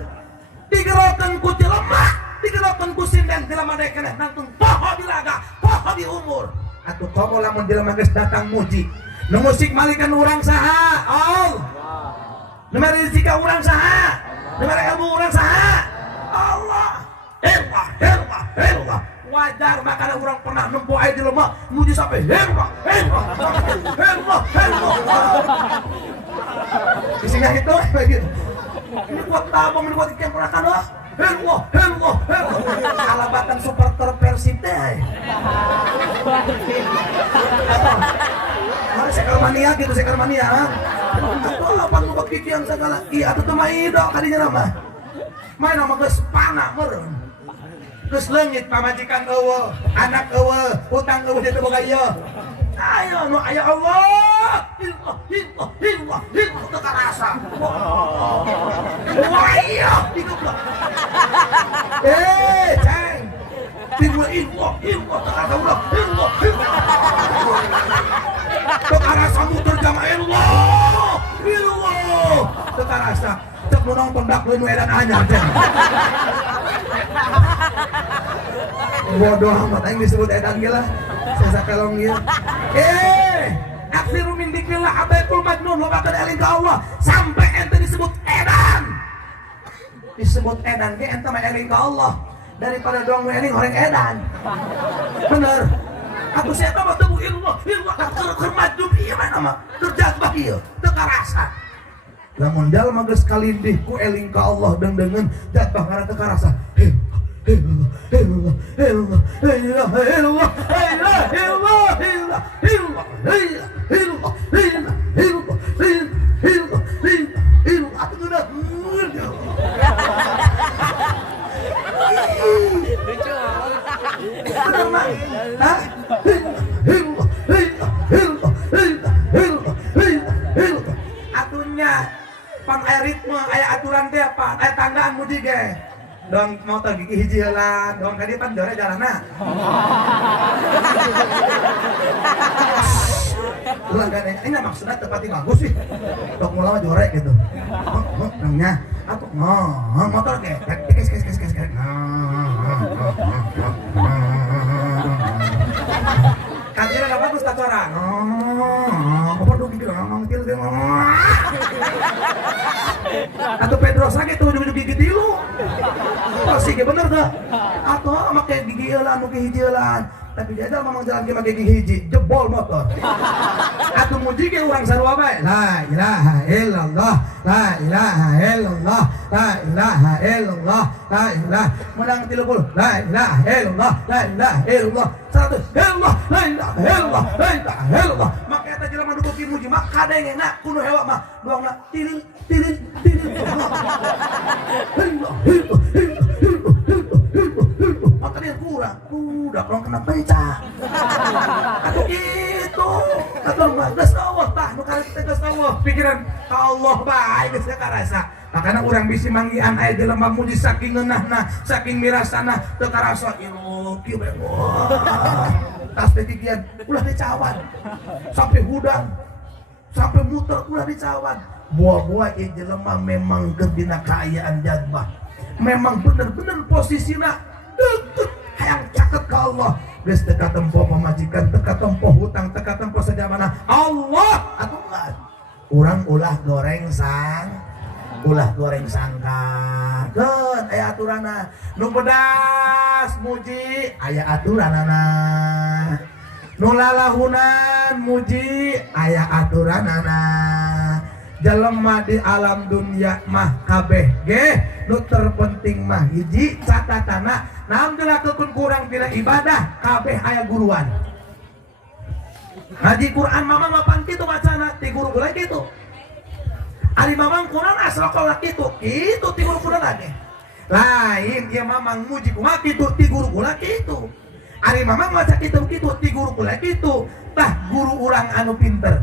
digerokeun ku jelema digerokeun ku sinden jelema dek keneh nangtung poho dilaga poho di umur atuh komo lamun jelema geus datang muji nu musik malikan urang saha Allah nu rezeki ka urang saha nu ilmu urang saha Allah Allah wajar makanya orang pernah nempuh air di lemah muji sampai Allah isinya itu begitu ini kuat tabung ini kuat ikan pernah kan Allah alabatan supporter Persib deh sekar mania gitu sekar mania atau apa nu bakikian segala iya atuh teu maido kadinya nama main nama geus pana meureun geus leungit pamajikan eueuh anak eueuh hutang eueuh teu boga ieu ayo nu aya Allah hillah teu karasa wah iya digoblok ceng timbul ilmu teu karasa ulah hillah teu karasa muter jama Allah teu karasa cek nu nongton dakleun edan anyar ceng bodoh amat aing disebut edan ge lah sasakalong ieu aksiru min dzikrillah abaikul majnun loba keur eling ka Allah sampai ente disebut edan ge ente mah eling ka Allah daripada doang eling horeng edan bener aku siapa mah teu ilmu keur majnun ieu mah nama keur jazbah ieu teu karasa lamun jalma geus kalindih ku eling ka Allah dengdengeun jazbah ngara teu karasa atunya pan aya ritme aya aturan teh apa aya tanggaan muji ge dong motor gigi hiji heula dong ka dieu pan jore jalanna ulah gane ini maksudna teu pati bagus sih tok mula mah jore gitu nangnya atuh motor ge kes kanjina da bagus kacoran apa dong gigi ngangtil ge atau Pedrosa gitu ujung-ujung gigi tilu pasti ge bener dah atau make gigi eulan nu ke hiji eulan tapi dia ada mamang jalan ge make gigi hiji jebol motor atuh muji ge urang sarua bae la ilaha illallah la ilaha illallah la ilaha illallah la ilaha menang 30 la ilaha illallah la ilaha illallah 100 illallah la ilaha illallah la ilaha illallah make eta jelema nu beuki muji mah kadengena kudu hewa mah doangna tiling makanya kurang udah kurang kena beca atau gitu atau geus Allah tah nu kali teh geus Allah pikiran ka Allah bae geus karasa makanya urang bisi manggihan aya jelema muji saking ngeunahna saking mirasana teu karasa ieu kieu bae tas teh gigian ulah dicawan sampai hudang sampai muter ulah dicawan buah-buah yang jelema memang dina kaayaan jadbah memang bener-bener posisinya deket hayang caket ke Allah geus teu katempo pamajikan teu katempo hutang teu katempo sajamana Allah atuh enggak urang ulah goreng sangka keun aya aturanna nu pedas muji aya aturanana nu lalahunan muji aya aturanana jelema di alam dunia mah kabeh ge nu terpenting mah hiji catatana naon dilakukeun kurang dina ibadah kabeh aya guruan ngaji Quran mamang mapan kitu macana ti guru kula kitu ari mamang kunaon asal kala kitu ti guru kula lagi lain ieu mamang muji kumaha kitu ti guru kula kitu ari mamang maca kitu ti guru kula kitu tah guru urang anu pinter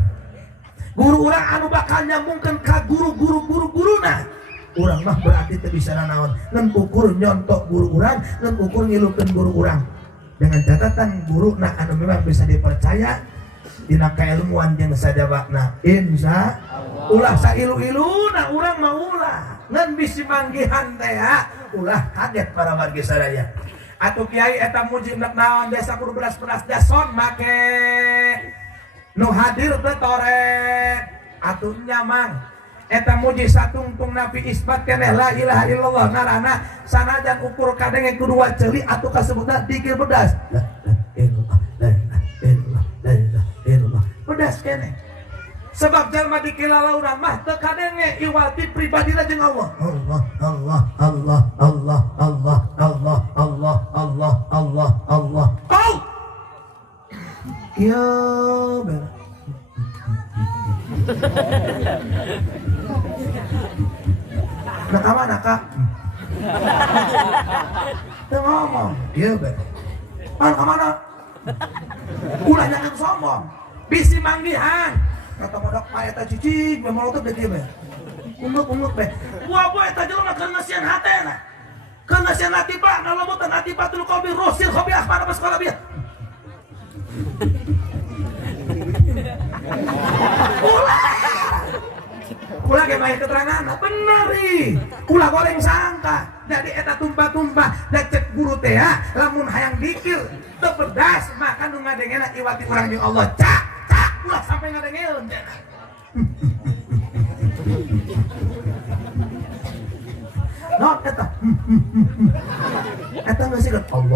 guru urang anu bakal nyambungkeun ka guru-guruna urang mah berarti teu bisa nanaon ngan ukur nyontok guru urang ngan ukur ngilukeun guru urang dengan catatan guru na anu memang bisa dipercaya dina kailmuan jeung sajabakna insya ulah sailu-iluna urang mah ulah ngan bisi manggihan teh ulah kaget para wargi sadaya atuh kiai eta muji naon desa kudu beras-beras dason make nu hadir teh torek atuh nyamang eta muji satungtung nabi isbat keneh la ilaha illallah ngaranna sanajan ukur kadenge kudu waceuli atuh kasebutna dikir bedas la ilaha illallah bedas keneh sebab jalma dikilalaunan mah teu kadenge iwati pribadina jeung Allah Allah ya ber nak mana kak? Teu ngomong, iya ber. Kemana? Ulah jangan sombong. Bisi manggihan. Kata modok payah ta cicing, memang otot dia ber. Unguk ber. Buah eta jelema keur ngasian hatena. Keur ngasian hati Pak, nalamutan hati Batul Qabi Rosil Qabi Ahmad apa sekolah biar. Ulah ge bae keterangan bener ih ulah goreng sangka jadi eta tumpah-tumpah da cek guru teh lamun hayang dikir teu pedas maka nu ngadengena iwati urang jeung Allah cak ulah sampai ngadengeun non eta geus sikeun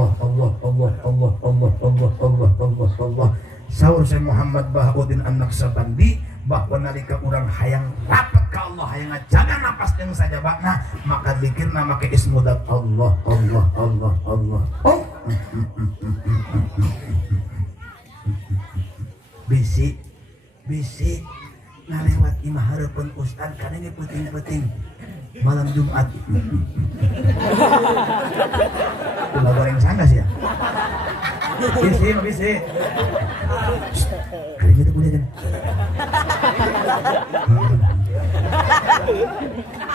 Allah Saur Syekh Muhammad Bahaudin An-Naqsabandi bahwa nalika urang hayang rapat ka Allah hayang ngajaga napas jeung sajabakna maka zikirna make ismudat Allah oh bisi nalewat imah hareupeun ustad kadenge penting malam Jumat ulah goreng sanggas ya bisi kali itu punya kan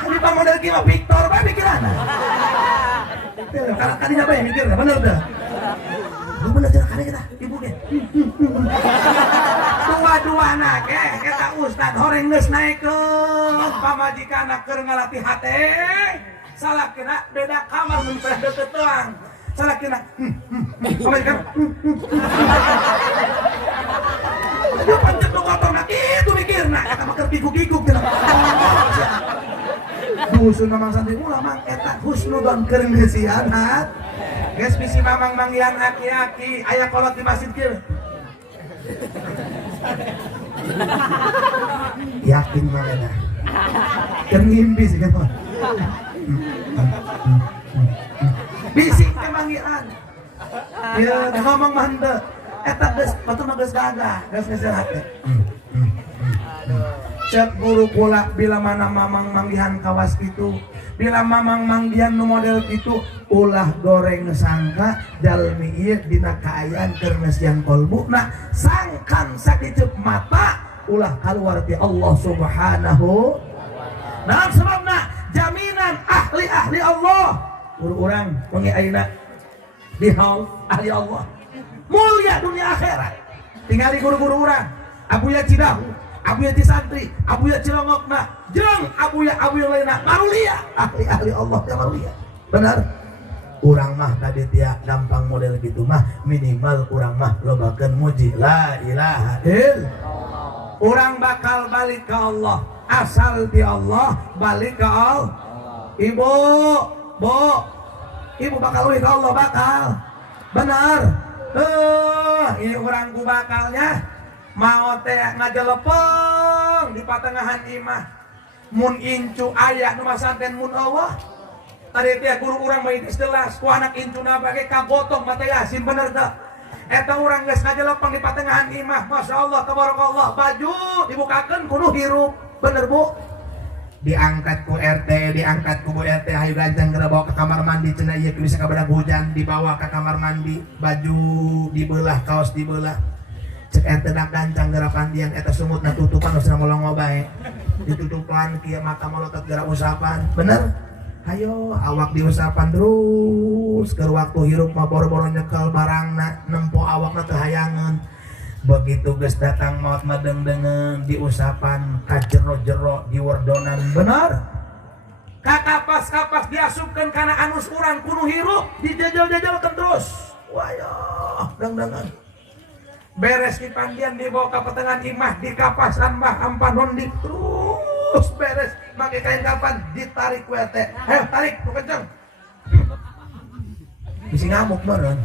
ini pak model gila Victor apa pikiran karena tadinya apa yang mikir bener dah lu bener jalan kali kita ibu ke dua-dua nake kita ustad horeng geus naikeun pamajikana keur ngalatih hate salah kena beda kamar mun pernah deket doang salah kena pamajikan aduh pancet lu kotor nak itu mikirna eta mah keur giguk-giguk dusun mamang santri ulah mang eta husnudon keur ngeusianat geus bisi mamang manggihan aki-aki aya kolot di masjid kieu yakin manehna keur ngimpi sih kan bisik kemanggihan ya ngomong mah henteu eta geus batur mah geus gagah geus ngesehat cek guru kula bila mana mamang manggihan kawas kitu bila mamang manggihan nu model kitu ulah goreng sangka jalmi ieu dina kaayaan keur ngesian kolbuna sangkan sakicup mata ulah kaluar ti Allah Subhanahu naon sebabna jaminan ahli Allah guru urang wengi ayeuna di haul ahli Allah mulia dunia akhirat tingali guru-guru urang Abuya Cidahu Abuya Cisantri Abuya Cilongokna jeung Abuya lainna marulia ahli Allah ya marulia benar urang mah tadi dia gampang model gitu mah minimal urang mah lobakeun muji la ilaha illallah urang bakal balik ke Allah asal di Allah balik ke Allah ibu bakal balik ke Allah bakal benar ini urang ku bakalnya mau teh ngajelepeng di patengahan imah mun incu aya nu masanten mun Allah tadi teh guru urang mah geus jelas ku anak incuna bage kagotong mata Yasin bener teh Eta urang geus ngajelopang di patengahan imah, masyaallah tabarakallah, baju dibukakeun kudu hirup, bener Bu? Diangkat ku RT, diangkat ku Bu RT, hayu gancang geura bawa ke kamar mandi, cenah ieu bisa kabadag hujan, dibawa ke kamar mandi, baju dibelah, kaos dibelah. Cek RT dak gancang geura pandian eta sumutna tutupan geus ngolong bae. Ditutupan kieu mata malotot geura usapan, bener? Hayo awak diusapan terus ke waktu hirup mah boro-boro nyekel barangna nempo awakna teu hayangeun. Begitu geus datang maot mah deung-deungeun diusapan ka jero-jero diwordonan, bener? Ka kapas-kapas diasupkeun kana anus urang kudu hirup dijajal-jajalkeun terus. Wayoh deung-deungeun. Beres di pandian dibawa ka petengan imah di kapasan mah ampan hondip terus beres make kain kapan ditarik ku teh. Ayo tarik ku kenceng. Bisi ngamuk meureun.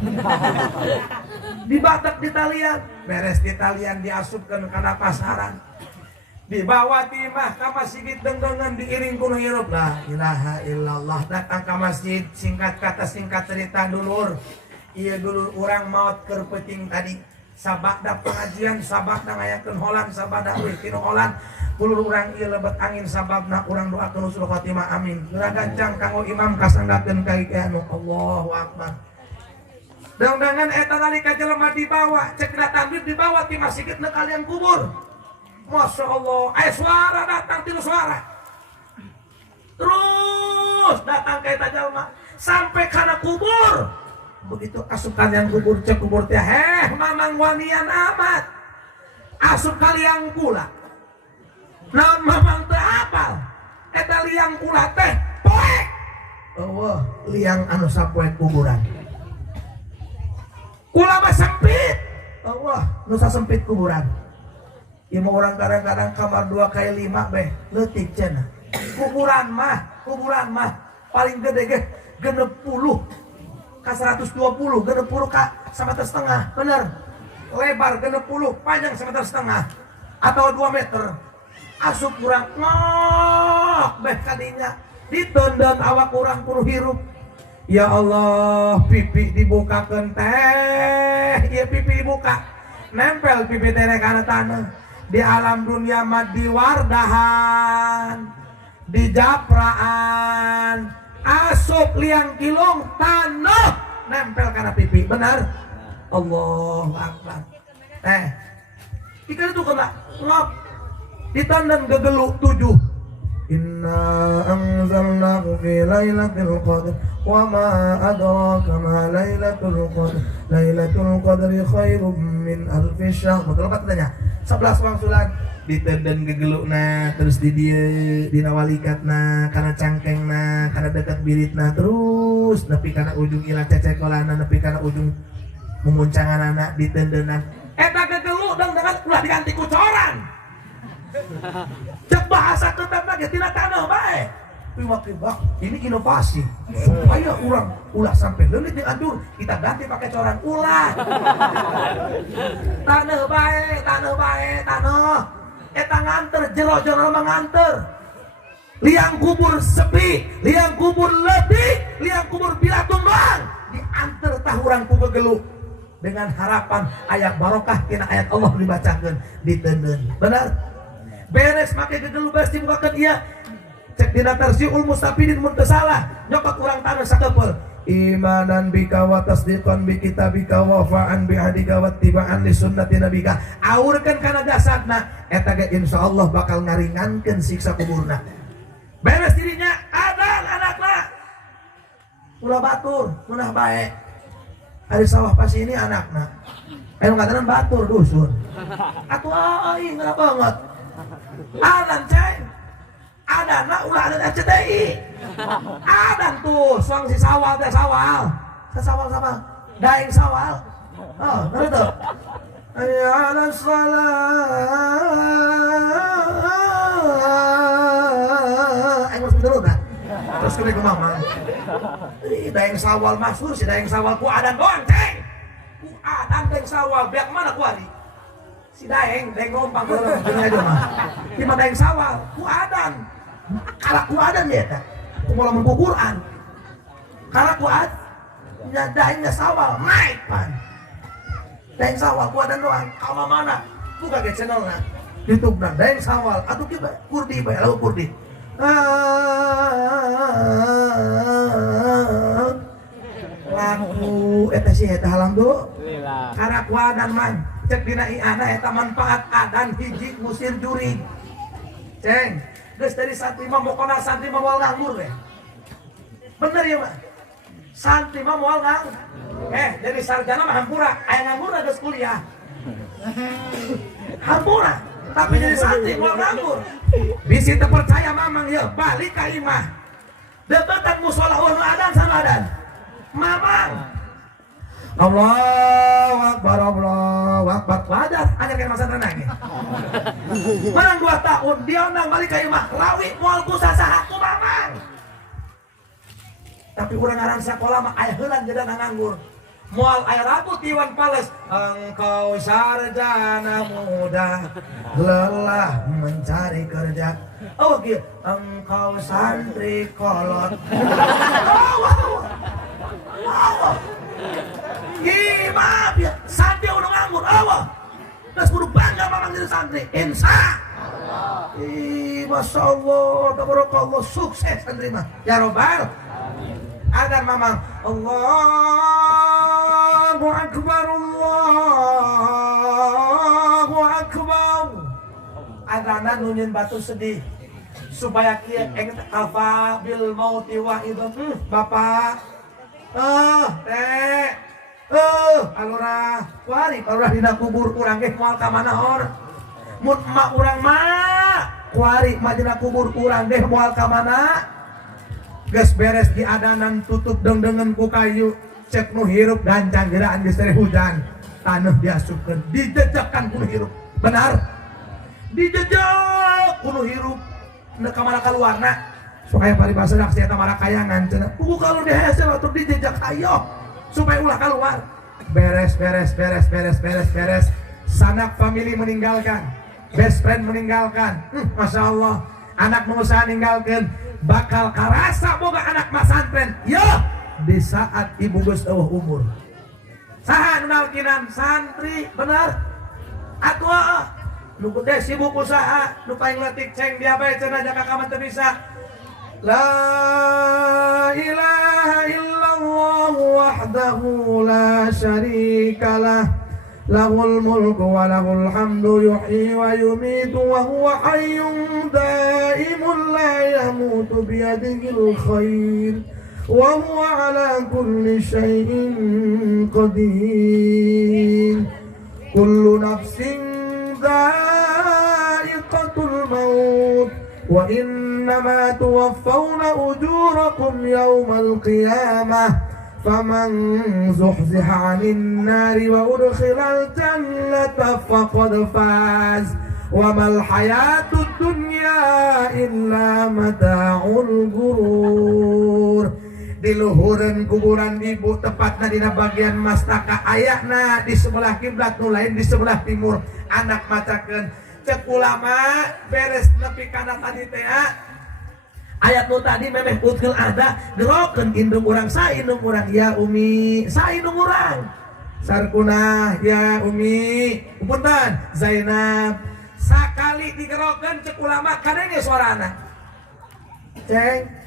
Dibatek di talian, beres di talian diasupkeun kana pasaran. Dibawa ti imah ka masjid deung-deungeun diiring ku hirup. La ilaha illallah, datang ka masjid, singkat kata singkat cerita dulur. Ieu dulur urang maot keur peuting tadi. Sabada pengajian, sabada ngayakeun holan, sabada euy tinu holan. Ulur urang ieu lebet angin sababna urang doakeun husnul khotimah amin. Geura gancang kanggo imam kasanggakeun ka anu Allahu akbar. Deung-deungeun eta nalika jelema dibawa, cek datang dibawa ti masjid na kalian kubur. Masya Allah, suara datang tinu suara. Terus datang ka eta jelema sampai kana kubur. Begitu asup kalian kubur, cek kubur teh mamang wanian amat. Asup kalian kula. Naon mamang teh apal. Eta liang kula teh poek. Oh, liang anu sapoek kuburan. Kula mah sempit. Allah, nu sempit kuburan. Ieu mah urang kadang-kadang kamar 2x5 beh, leutik cenah. Kuburan mah paling gede ge 60. Ka 120, 60 ka 1,5 meter, bener. Lebar 60, panjang 1,5 meter atau 2 meter. Asup kurang ngok beh kadinya ditendang awak kurang kudu hirup. Ya Allah, pipi dibukakeun teh, ieu pipi dibuka. Nempel pipi teh kana tanah. Di alam dunia mah diwardahan, di japraan, asup liang kilung tanah nempel karena pipi, benar? Allahu akbar. Kita itu kena ngap ditandang gegelu 7. Inna anzalnahu fi lailatul qadr wa ma adraka ma lailatul qadr. Lailatul qadri khairum min alfi syahr. Betul apa tanya? 11 wangsulan ditenden gegelukna terus di dieu dina walikatna kana cangkengna kana dekat biritna terus nepi kana ujung ilang cecekolana nepi kana ujung memuncanganana ditendenan eta gegeluk dengan ulah diganti ku coran cek bahasa tetep lagi tina tanah bae piwak ini inovasi supaya urang ulah sampai leunit jeung andur kita ganti pakai coran ulah tanah bae eta nganter jero-jero menganter liang kubur sepi liang kubur letih liang kubur bilatun doang dianter tahurang ku gegeluk dengan harapan ayat barokah tina ayat Allah dibacakeun diteuneun benar beres make gegeluk beres dibukakeun ieu cek dina tarsiul mustafidin mun teu salah nyokot urang tanah sakepeul imanan bika wa tasdiqan bi kitabika wa fa'an bi hadika wa tibaan li sunnati nabika aurkeun kana jasadna eta ge insyaallah bakal ngaringankeun siksa kuburna beres dirinya adan anakna ulah batur munah bae ari sawah pas ini anakna anu ngaranna batur dusun atuh aing ngana banget adan ceng adana ulah ada CTI adan tuh suang si sawal teh sawal sama daeng sawal oh bener tuh ya ala salat aing harus dulu kan terus kene ke mama daeng sawal masuk si daeng sawal ku adan doang ceng ku adan daeng sawal biak mana ku ari si daeng ngompang dulu aja mah di mana daeng sawal ku adan kalau kuadan ya tak, mau lamun Quran, kalau kuat, nyadainnya sawal naik pan, Daeng Sawal gua dan doang kamu mana buka ke channelnya YouTube na Daeng Sawal atuh kieu kurdi bae lagu kurdi lagu eta sih eta alhamdulillah karak wadan man cek dina iana eta manfaat adan hiji musir jurig ceng geus dari santri mah pokona santri mah moal nganggur we bener ya mah santri mah moal nganggur jadi sarjana mah hampura aya nganggur geus kuliah hampura tapi jadi santri moal nganggur bisi teu percaya mamang ya balik ka imah debatan mushola nu adan sama adan mamang Allahu Akbar wajar aja kayak masa tenang ya menang 2 tahun dia nang balik ke imah rawi moal ku sasaha ku mamang tapi urang ngaran sakola mah aya heulan jadi nganggur moal aya rabu Iwan Fals engkau sarjana muda lelah mencari kerja oh gitu engkau santri kolot maaf ya, santri udah nganggur, Allah terus kudu bangga mamang jadi santri, insya Allah Masya Allah, tabarakallah, sukses santri mah ya robbal adan mamang Allahu Akbar adanan nunyin batu sedih supaya kia engit kafa bil mauti wahidun bapak alura kuari dina kubur urang ge moal ka mana hor mun mak urang mah kuari mah dina kubur urang ge moal ka mana geus beres di adanan tutup dengdengan ku kayu cek nu hirup gancang geraan geus teh hujan taneuh diasupkeun dijejekan ku hirup benar dijejek ku hirup neuk ka mana kaluarna supaya paribasa dak sia tamara kayangan cenah kudu kalau dihese atuh dijejak ayo supaya ulah keluar beres sanak family meninggalkan best friend meninggalkan Masya Allah anak pengusaha meninggalkan bakal karasa boga anak masantren ya di saat ibu geus eueuh umur saha nu nalkinan santri bener atuh nu gede sibuk usaha nu paling leutik ceng dia bae cenah jaka ka teu bisa La ilaha illallah wahdahu la syarika lah lahul mulku wa lahul hamdu yuhyi wa yumitu wa huwa hayyun daimun la yamutu biyadihil khair wa huwa ala kulli syai'in qadir kullu nafsin dha'iqatul maut wa innama tuwaffawna ujurakum yawmal qiyamah faman zuhziha 'anil nari wa udkhilal jannata faqad faz wa mal hayatud dunya illa mata'ul ghurur. Di luhureun kuburan ibu tepatna dina bagian mastaka ayahna di sebelah kiblat nu lain di sebelah timur anak macakeun cek ulama beres nepi kana tadi teh ayat nu tadi memeh utkil ada gerokeun indung urang saindung urang ya umi saindung urang sarkuna ya umi punten Zainab sakali digerokeun cek ulama kadenge suarana ceng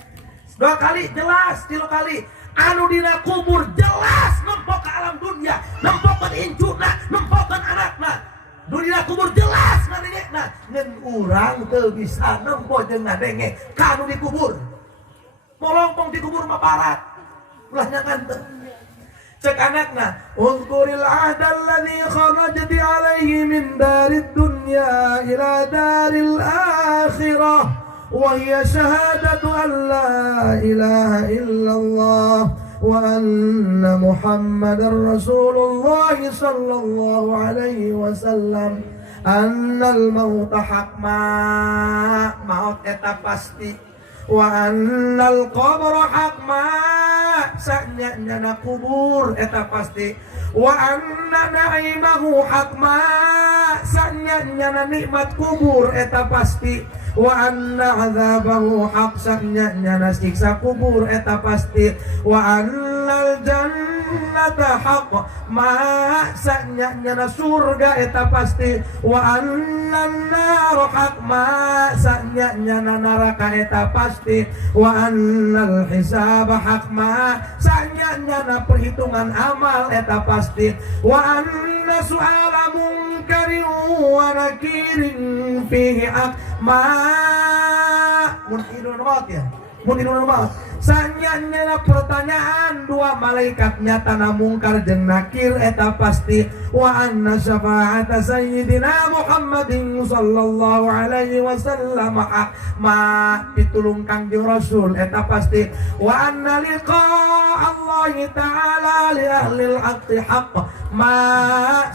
2 kali jelas 3 kali anu dina kubur jelas nempok ke alam dunia nempokeun incuna nempokeun anakna dunia kubur jelas ngadengena ngen urang teu bisa nempo jeung ngadenge kanu dikubur molongpong dikubur mah barat ulah nyangan teu cek anakna uzkuril ahdal ladzi kharajti alaihi min darid dunya ila daril akhirah wa hiya syahadatu an la ilaha illallah wa anna Muhammadar Rasulullah sallallahu alaihi wasallam annal mauta haqma maut eta pasti wa annal qabra haqma sanyana kubur eta pasti wa anna na'imahu haqma sanyana nikmat kubur eta pasti wa anna azabahu haq sanyana siksa kubur eta pasti wa annal jannah jannata haqq ma sanya surga eta pasti wa annan nar haqq ma sanya neraka eta pasti wa annal hisab haqq ma sanya perhitungan amal eta pasti wa anna su'ala munkarin wa nakirin fihi haqq ma Munirun maut sanyanya pertanyaan dua malaikat nyatana mungkar jeung nakir eta pasti wa anna syafa'ata sayyidina Muhammadin sallallahu alaihi wasallam ma pitulung Kangjeng Rasul eta pasti wa anna liqa Allah taala li ahli al-haqqi haqq ma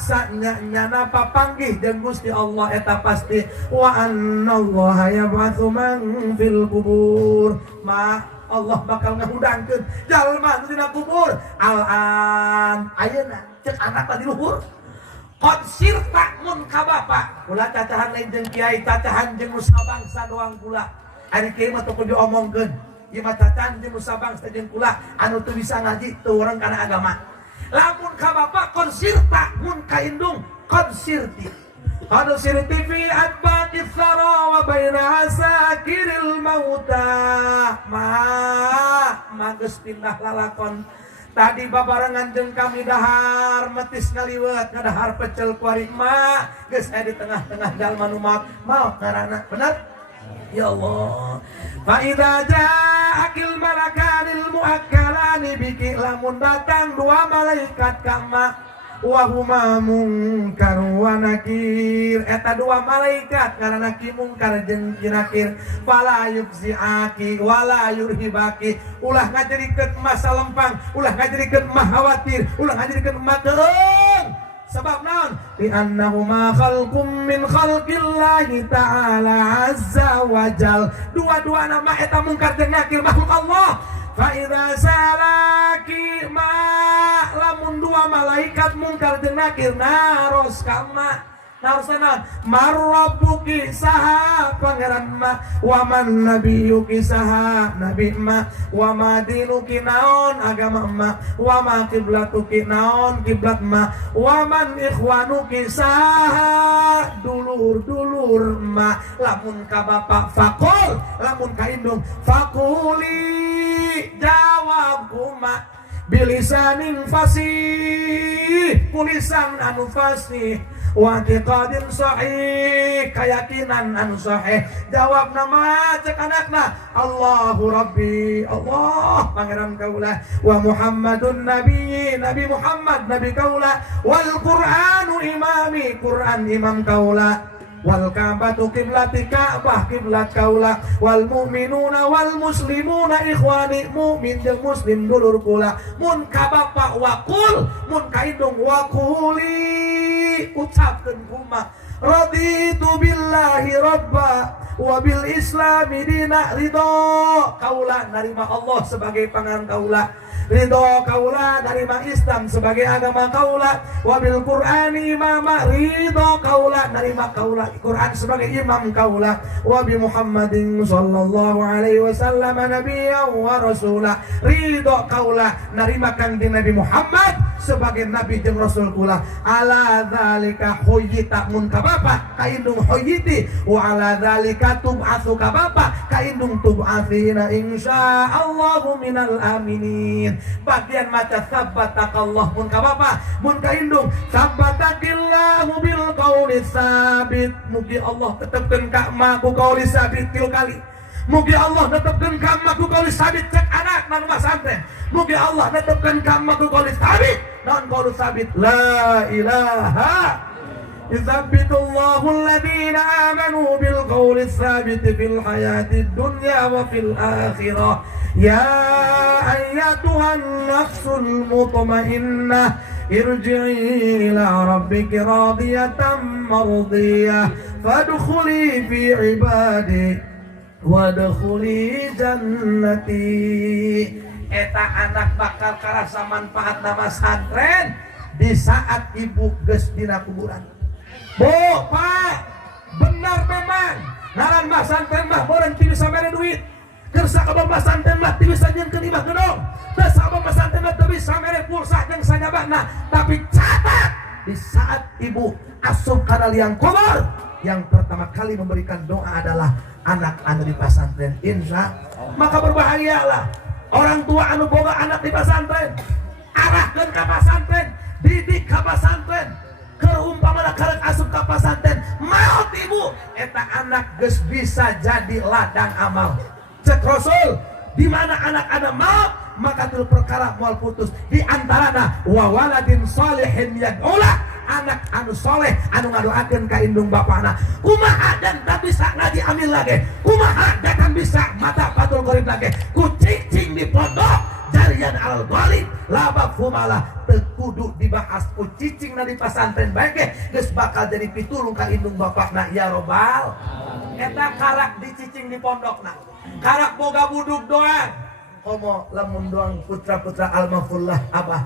sanyanya papanggih jeung Gusti Allah eta pasti wa anna Allah yab'atsu man fil qubur ma Allah bakal ngahudangkeun jalma dina kubur al-an ayeuna ceuk anak tadi luhur qad sirta mun ka bapa kula cacahan lain jeung kiai cacahan jeung nusa bangsa doang kula ari kiai mah teu kudu omongkeun ieu mah cacahan jeung nusa bangsa jeung kula anu teu bisa ngaji teu urang kana agama lamun ka bapa qad sirta mun ka indung qad sirti qad sirti fi atbaqi thara wa baina asakiril mauta ma geus pindah lalakon tadi babarengan jeung kami dahar metis ngaliwet ngadahar pecel kuari ma geus aya di tengah-tengah jalma nu maot ngaranna bener ya Allah fa idza ja'akil malakanil muakkalani biki lamun datang dua malaikat ka ma wa huma munkar wa nakir eta dua malaikat karena ki mungkar jeung nakir fala yubziaki wala yurhibaki ulah ngajadikeun masa lempang ulah ngajadikeun mah khawatir ulah ngajadikeun mah teuing sebab naon li annahuma khalqum min khalqillahi ta'ala azza wa jal dua-dua nama eta mungkar jeung nakir makhluk Allah fa idza salaki ma lamun dua malaikat mungkar jeung nakir naros kama narosanan marrabbuki saha pangeran ma wa man nabiyuki saha nabi ma wa ma dinuki naon agama ma wa ma qiblatuki naon kiblat ma wa man ikhwanuki saha dulur-dulur ma lamun ka bapa faqul lamun ka indung faquli jawab kuma bilisanin fasih kulisan anu fasih wa tiqadin sahih keyakinan anu sahih jawab nama cek anakna Allahu Rabbi Allah pangeran kaula wa Muhammadun Nabi Nabi Muhammad Nabi kaula wal Qur'anu imami Qur'an imam kaula wal Ka'batu qiblati Ka'bah qiblat kaula wal mu'minuna wal muslimuna ikhwani mu'min jeung muslim dulur kula mun ka bapa waqul mun ka indung waquli ucapkeun kumaha raditu billahi rabba wa bil islami dina ridho kaula narima Allah sebagai pangeran kaula ridho kaula narima Islam sebagai agama kaula wa bil Qur'ani imama ridho kaula narima kaula Quran sebagai imam kaula wa bi Muhammadin sallallahu alaihi wasallam nabiyyan wa rasula ridho kaula narima kanjeng Nabi Muhammad sebagai nabi jeung rasul kula ala zalika huyyita mun ka bapa kaindung huyyiti wa ala zalika tub'atsu ka bapa kaindung tub'atsina insyaallahu minal aminin bagian maca sabbatakallah mun ka bapa mun ka indung sabbatakillahu bil qauli sabit mugi Allah tetepkeun ka ma ku qauli sabit 3 kali mugi Allah netepkeun ka ma ku qauli sabit cek anak na rumah santren mugi Allah netepkeun ka ma ku qauli sabit non qauli sabit la ilaha yusabbitullahu alladhina amanu bil qauli sabit fil hayatid dunya wa fil akhirah ya ayyatuhan nafsul mutmainnah irji'i ila rabbiki radiyatan mardiyah fadkhuli fi ibadi wadkhuli jannati eta anak bakal karasa manfaat nama santren di saat ibu geus dina kuburan Bu, Pak, benar memang ngaran mah santren mah boren ti bisa mere duit kersa ka mah santren mah ti bisa nyeunkeun imah gedong teu sabab mah santren mah teu bisa mere pulsa jeung sajabana, tapi catat di saat ibu asup kana liang kubur, yang pertama kali memberikan doa adalah anak anu di pesantren. Insya maka berbahagialah orang tua anu boga anak di pesantren, arahkeun ka pesantren, didik ka pesantren. Keur umpamana karek asup ka pesantren, maot ibu eta anak geus bisa jadi ladang amal. Cek Rasul, di mana anak-anak maut maka tu perkara moal putus. Di antarana wa waladin sholihin yad'ulah, anak anu soleh anu ngadoakeun ka indung bapana. Kumaha dan tak bisa ngaji amil lagi, kumaha dan bisa mata patul gorib lagi, ku cicing di pondok jarian al ghalib laba fumala, tekudu dibahas ku cicing na di pesantren bae geus bakal jadi pitulung ka indung bapakna ya robbal. Eta karak dicicing di pondokna, karak boga buduk doang. Komo lamun doang putra-putra almafullah abah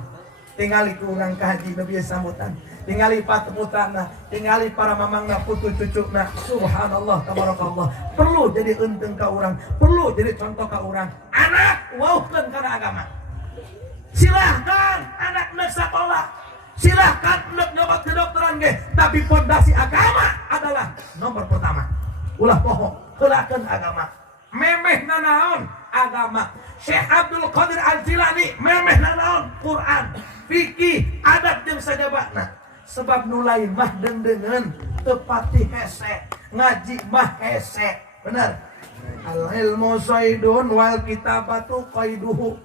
tingali ku urang ka haji nu bieu sambutan, tingali putrana, tingali para mamangna putu cucukna. Subhanallah tabarakallah, perlu jadi eunteng ka urang, perlu jadi contoh ka urang. Anak wauhkeun kana agama, silahkan anak neuk sakola, silahkan neuk nyoba kedokteran ge, tapi fondasi agama adalah nomor pertama. Ulah poho heulakeun agama, memeh nanaon agama. Syekh Abdul Qadir Al-Jilani memeh nanaon Quran, fikih, adab jeung sajabana. Sebab nu lain mah dengdengeun teu pati hese, ngaji mah hese. Bener. Al-ilmu saidun wal kitabatu qaiduhu.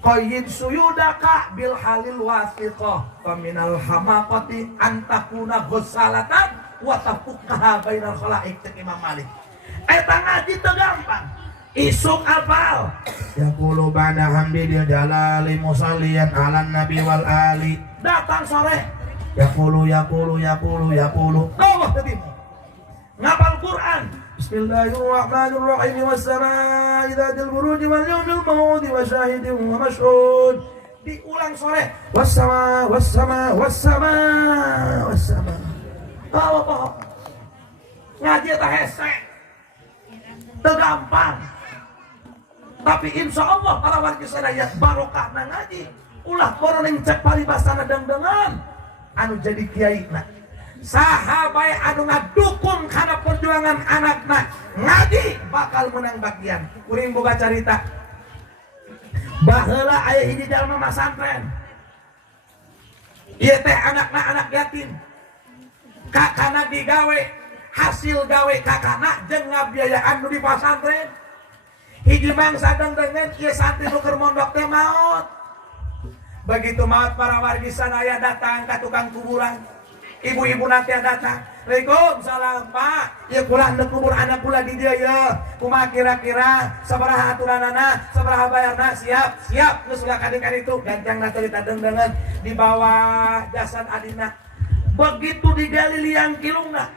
Qayyid suyudaka bil halil wasiqah. Faminal hamaqati antakuna ghussalatan wa tafukkaha bainal khalaiq. Imam Malik. Eta ngaji teu gampang. Isuk apal yaqulu ba'da hamdil jalali musalliyan ala nabi wal ali. Datang sore yaqulu Allah tadimu ngapal Quran. Bismillahirrahmanirrahim. Was-samaa'i dzatil buruji wal yawmil maw'udi wa syahidin wa mashhud. Diulang sore was-samaa apa ngaji teh hese teu gampang. Tapi insya Allah para warga sadaya barokah na ngaji. Ulah koroneng cek paribasana dengdengan anu jadi kiaina. Saha bae anu ngadukung kana perjuangan anakna ngaji bakal menang bagian. Kuring boga carita. Baheula aya hiji jalma masantren. Ieu teh anakna anak yatim. Kakana digawe, hasil gawe kakana jeung ngabiayaan nu di pasantren. Hiji mangsa dengdengan ieu santri nu keur mondok teh maot. Begitu maot para wargi sadaya datang ka tukang kuburan. Ibu-ibu nanti datang. Waalaikumsalam Pak. Ieu kula hendak kubur anak kula di dieu ye. Kumaha kira-kira sabaraha aturanana, sabaraha bayarna? Siap. Geus ulah kadek itu gancangna cerita dengdengan dibawa jasad adina. Begitu digali liang kilungna.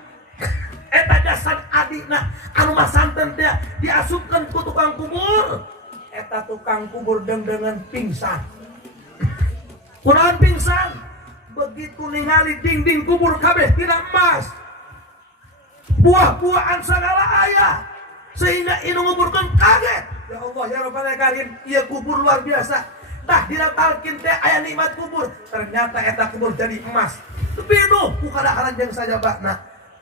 Eta jasad adina anu masanten teh diasupkeun ku tukang kubur. Eta tukang kubur dengdengan pingsan. Kunaon pingsan? Begitu ningali dinding kubur kabeh tina emas, buah-buahan segala aya, sehingga inu nguburkeun kaget. Ya Allah ya Rabbal Alamin, ieu kubur luar biasa. Dah diratalkeun teh aya nikmat kubur, ternyata eta kubur jadi emas. Pinuh ku kadakaran jeung sajabana.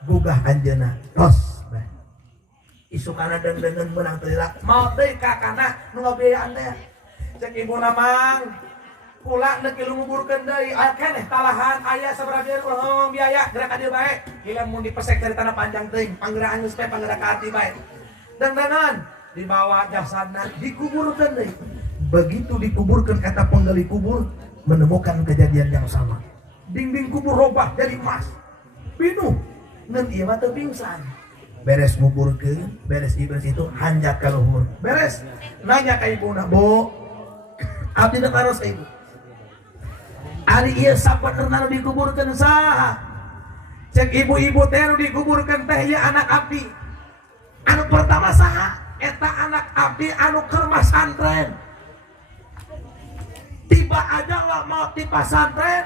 Gugah anjeunna tos bae. Isukana dengdengeun meunang teu lila. Maot deui kakana nu ngabiayaan teh. Cek ibuna mang, kula neuk kilu nguburkeun deui. Keneh talahan aya sabaraha biaya gerak ka dieu bae. Gila mun dipesek dari tanah panjang teuing, panggeuraan geus bae panggeura ka ati bae. Dengdengan dibawa jasadna dikuburkeun deui. Begitu dikuburkeun eta penggali kubur menemukan kejadian yang sama. Dinding kubur robah jadi emas. Pinuh ngan ieu mah teu pingsan. Beres nguburkeun, beres itu hanjat ka luhur. Beres nanya ka ibuna, "Bu, abdi teu karos ka ibu. Ari ieu sabenerna nu dikuburkeun saha?" Cek ibu-ibu teh nu dikuburkeun teh ieu anak abdi. Anu pertama saha? Eta anak abdi anu keur masantren. Tiba aja lah mau di pasantren,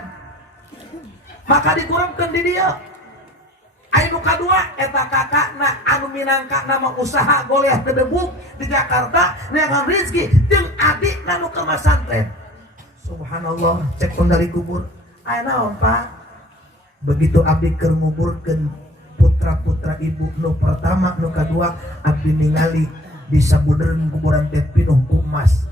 maka dikurangkeun di dieu. Anu kadua eta kakakna anu minangka nama usaha goleh tedebuk di Jakarta neangan rezeki jeung adikna nu keur masantren. Subhanallah, cek penggali kubur. Aya naon, Pak? Begitu abdi keur nguburkeun putra-putra ibu nu pertama, nu kadua, abdi ningali bisa budeun kuburan teh pinuh ku emas.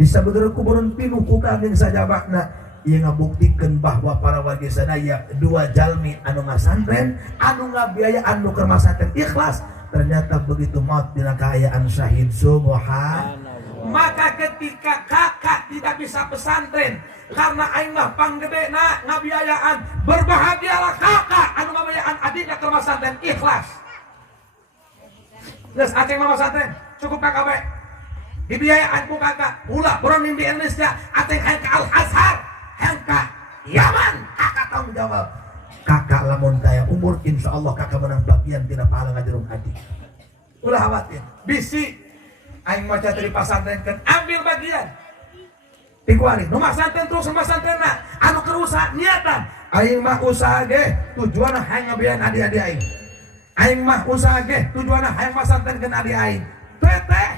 Bisa budeun kuburan pinuh ku kaging sajabakna. Ieu ngabuktikeun bahwa para wargi sadaya dua jalmi anu ngasantren, anu ngabiayaan nu keur masantren ikhlas. Ternyata begitu maut dina kaayaan syahid. Subhanallah. Maka ketika kakak tidak bisa pesantren karena aing mah panggedena ngabiayaan, berbahagialah kakak anu ngabiayaan adiknya ke pesantren ikhlas. Geus aceng mah pesantren cukup kakak bae. Dibiayaan ku kakak, ulah beronim di Indonesia, aceng hayang ka Al-Azhar, hayang ka Yaman, kakak tanggung jawab. Kakak lamun daya umur insyaallah kakak menang bagian tina pahala ngajerung adik. Ulah khawatir, bisi aing maca dari pasantren kan ambil bagian. Dikuari, nu masantren terus masantrenna anu keur usaha niatan. Aing mah usaha ge tujuanna hayang ngabiayain adik-adik aing. Aing mah usaha ge tujuanna hayang masantrenkeun adik aing. Teteh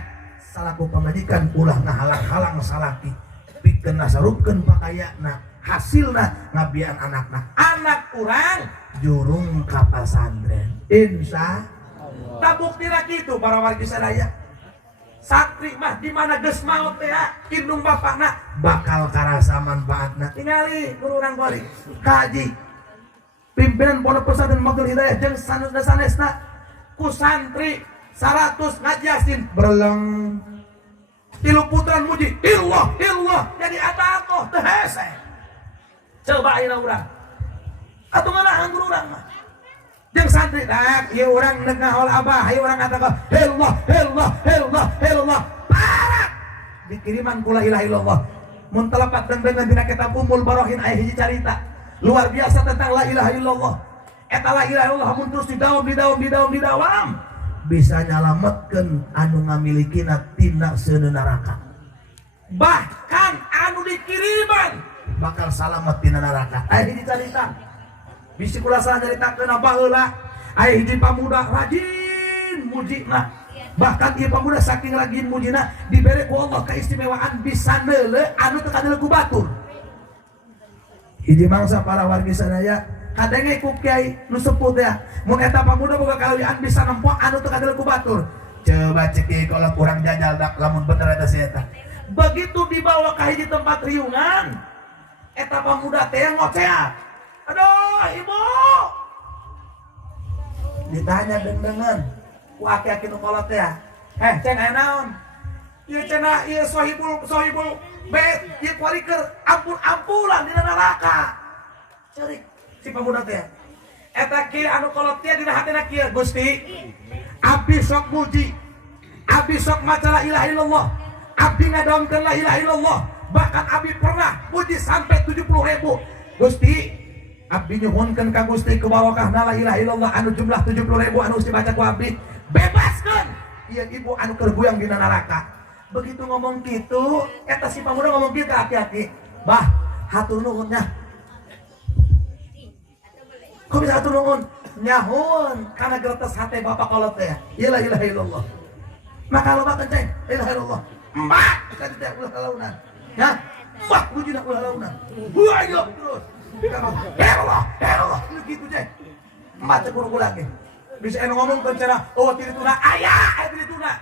salaku pamajikan ulah ngahalang-halang salaki. Pikeun nasarupkeun pakayana, hasilna ngabiayaan anakna. Anak urang jurung ka pasantren. Insya Allah. Tabuktina kitu para wargi sadaya. Santri mah di mana geus maot teh indung bapakna bakal karasa manfaatna. Tingali guru urang balik kaji pimpinan pondok pesantren Matul Hidayah jeung sanesna ku santri 100 ngaji Yasin berleng 3 putran muji illah jadi atakoh teu hese. Coba ayeuna urang atuh ngarahan guru urang mah jeung santri dak ieu urang neuk ngaol abah ieu urang ngatakeun illallah parat dikiriman ku la ilaha illallah mun telepat dengan dina kitab Ummul Barohin aya hiji carita luar biasa tentang la ilaha illallah. Eta la ilaha illallah mun terus didaom bisa nyalametkeun anu ngamilikina tina seuneu neraka, bahkan anu dikiriman bakal salamet tina neraka. Aya hiji carita bisi kula salah nyaritakeun baheula aya hiji pamuda rajin mujina, bahkan ieu pamuda saking rajin mujina dibere ku Allah keistimewaan bisa neuleuh anu teu kaneuleuh ku batur. Hiji mangsa para wargi sadaya kadenge ku kiai nu sepuh teh mun eta pamuda boga kaeulian bisa nempo anu teu kaneuleuh ku batur. Coba cek ieu kalau kurang jajal dak lamun bener eta si eta. Begitu dibawa ka hiji tempat riungan eta pamuda teh ngoceak. Aduh ibu, ditanya dengen ku aki-aki nu kolot ya. Ceng aya naon? Ieu cenah ieu sohibul bet ieu kuari keur ampun-ampulan dina neraka. Ceurik si pamuda teh. Eta kieu anu kolot teh dina hatina kieu Gusti. Abdi sok muji, abdi sok maca la ilaha illallah, abdi ngadaomkeun la ilaha illallah. Bahkan abdi pernah muji sampai 70.000. Gusti abdi nyuhunkeun ka Gusti ku barokahna la ilaha illallah anu jumlah 70.000 anu dibaca ku abdi bebaskeun ieu ibu anu keur guyang dina neraka. Begitu ngomong kitu eta si pamuda ngomong kitu hati-hati. Bah, hatur nuhun nya. Kok bisa hatur nuhun? Nyahun kana gertes hate bapak kolot teh. La ilaha illallah. Maka loba kenceng la ilaha illallah. Mbak kana teh ulah launan. Ya, mbak wujudna ulah launan. Ayo terus. Allah, gitu deh. Mata guru lagi. Bisa ngomong kencana, oh tirituna ayah, tirituna.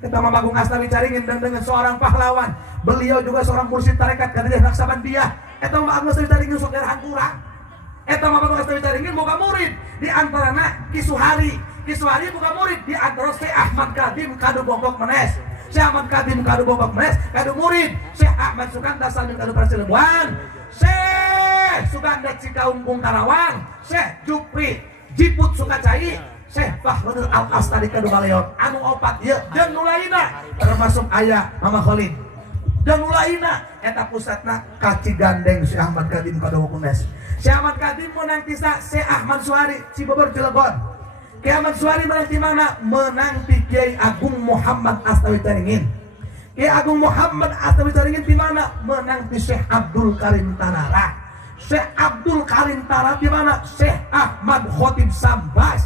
Kita mah Bagong Astawi Caringin dan dengan seorang pahlawan. Beliau juga seorang mursyid tarekat Qadiriyah Naksabandia. Eta mah Bagong Astawi Caringin sok derahan kurang. Eta mah Bagong Astawi Caringin boga murid di antarana Ki Suhari. Ki Suhari boga murid di antara Syekh Ahmad Kadim kadu Bogok Menes. Syekh Ahmad Kadim kadu Bogok Menes kadu murid Syekh Ahmad Sukanta Salim kadu Parcilebuan. Syekh Suganda Cikaung Bung Karawang, Syekh Jupri Jiput Sukacai, Syekh Fahrudul Al-Astari kadu Galeon. Anu opat ieu jeung nu lainna termasuk aya Mama Khalid. Dan nu lainna eta pusatna ka Cigandeng Syekh Ahmad Kadim kadu Kunes. Syekh Ahmad Kadim menang ti Syekh Ahmad Suhari Cibobor Cilegon. Syekh Ahmad Suhari menang ti mana? Menang ti Kiai Agung Muhammad Astawi Caringin. Kiai Agung Muhammad Astawi Caringin di mana? Menang di Syekh Abdul Karim Tanara. Syekh Abdul Karim Tanara di mana? Syekh Ahmad Khotib Sambas.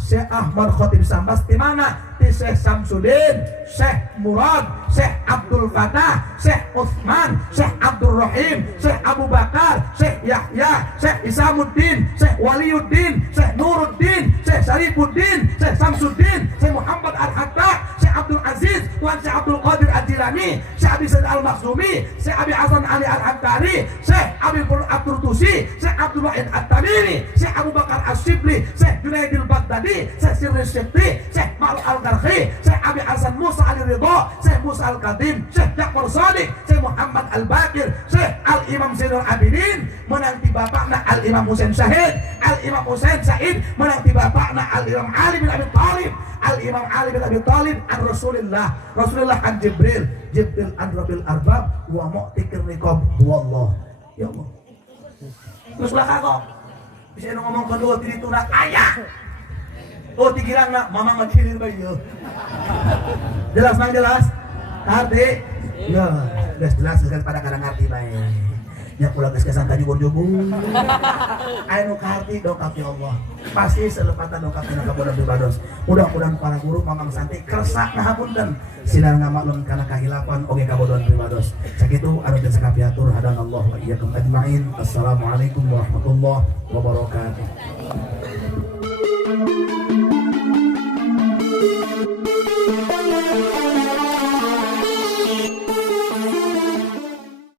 Syekh Ahmad Khotib Sambas di mana? Di seperti Syekh Samsudin, Syekh Murad, Syekh Abdul Fatah, Syekh Utsman, Syekh Abdul Rahim, Syekh Abu Bakar, Syekh Yahya, Syekh Isamuddin, Syekh Waliuddin, Syekh Nuruddin, Syekh Syarifuddin, Syekh Samsudin, Syekh Muhammad Al-Hatta, Syekh Abdul Aziz, Tuan Syekh Abdul Qadir Al-Jilani, Syekh Abi Said Al-Makhzumi, Syekh Abi Hasan Ali Al-Hankari, Syekh Abi Abdul Tusi, Syekh Abdul Wahid At-Tamimi, Syekh Abu Bakar As-Sibli, Syekh Junaidil Baghdadi, Syekh Sirri Syekhi, Syekh Ma'ruf Al-Garhi, Syekh Abi Hasan Musa Ali Ridha, Syekh Musa Al-Qadim, Syekh Ja'far Shadiq, Syekh Muhammad Al-Bakir, Syekh Al-Imam Zainul Abidin, menanti bapakna Al-Imam Husain Syahid, Al-Imam Husain Syahid, menanti bapakna Al-Imam Ali bin Abi Thalib, Al-Imam Ali bin Abi Thalib an Rasulillah, Rasulullah an Jibril, Jibril an Rabbil Arbab, wa mu'tikir niqab huwallah. Ya Allah. Terus lah kok bisa ngomong kedua diri tunang ayah. Oh dikira nak mama ngetirin bayi. Jelas nang jelas? Ngerti? Ya, jelas pada kadang ngerti baik. Ya pulang ke kesanta jubur-jubur. Ayo ngerti dongkap ya Allah. Pasti selepatan dongkapnya kabodan pribados. Mudah-mudahan para guru mamang santi kersa ngahapunten. Sinar ngamaklun kana kahilapan oge kabodan pribados. Sakitu anu teu sakapiatur hadanallahu wa iyyakum ajmain. Assalamualaikum warahmatullahi wabarakatuh.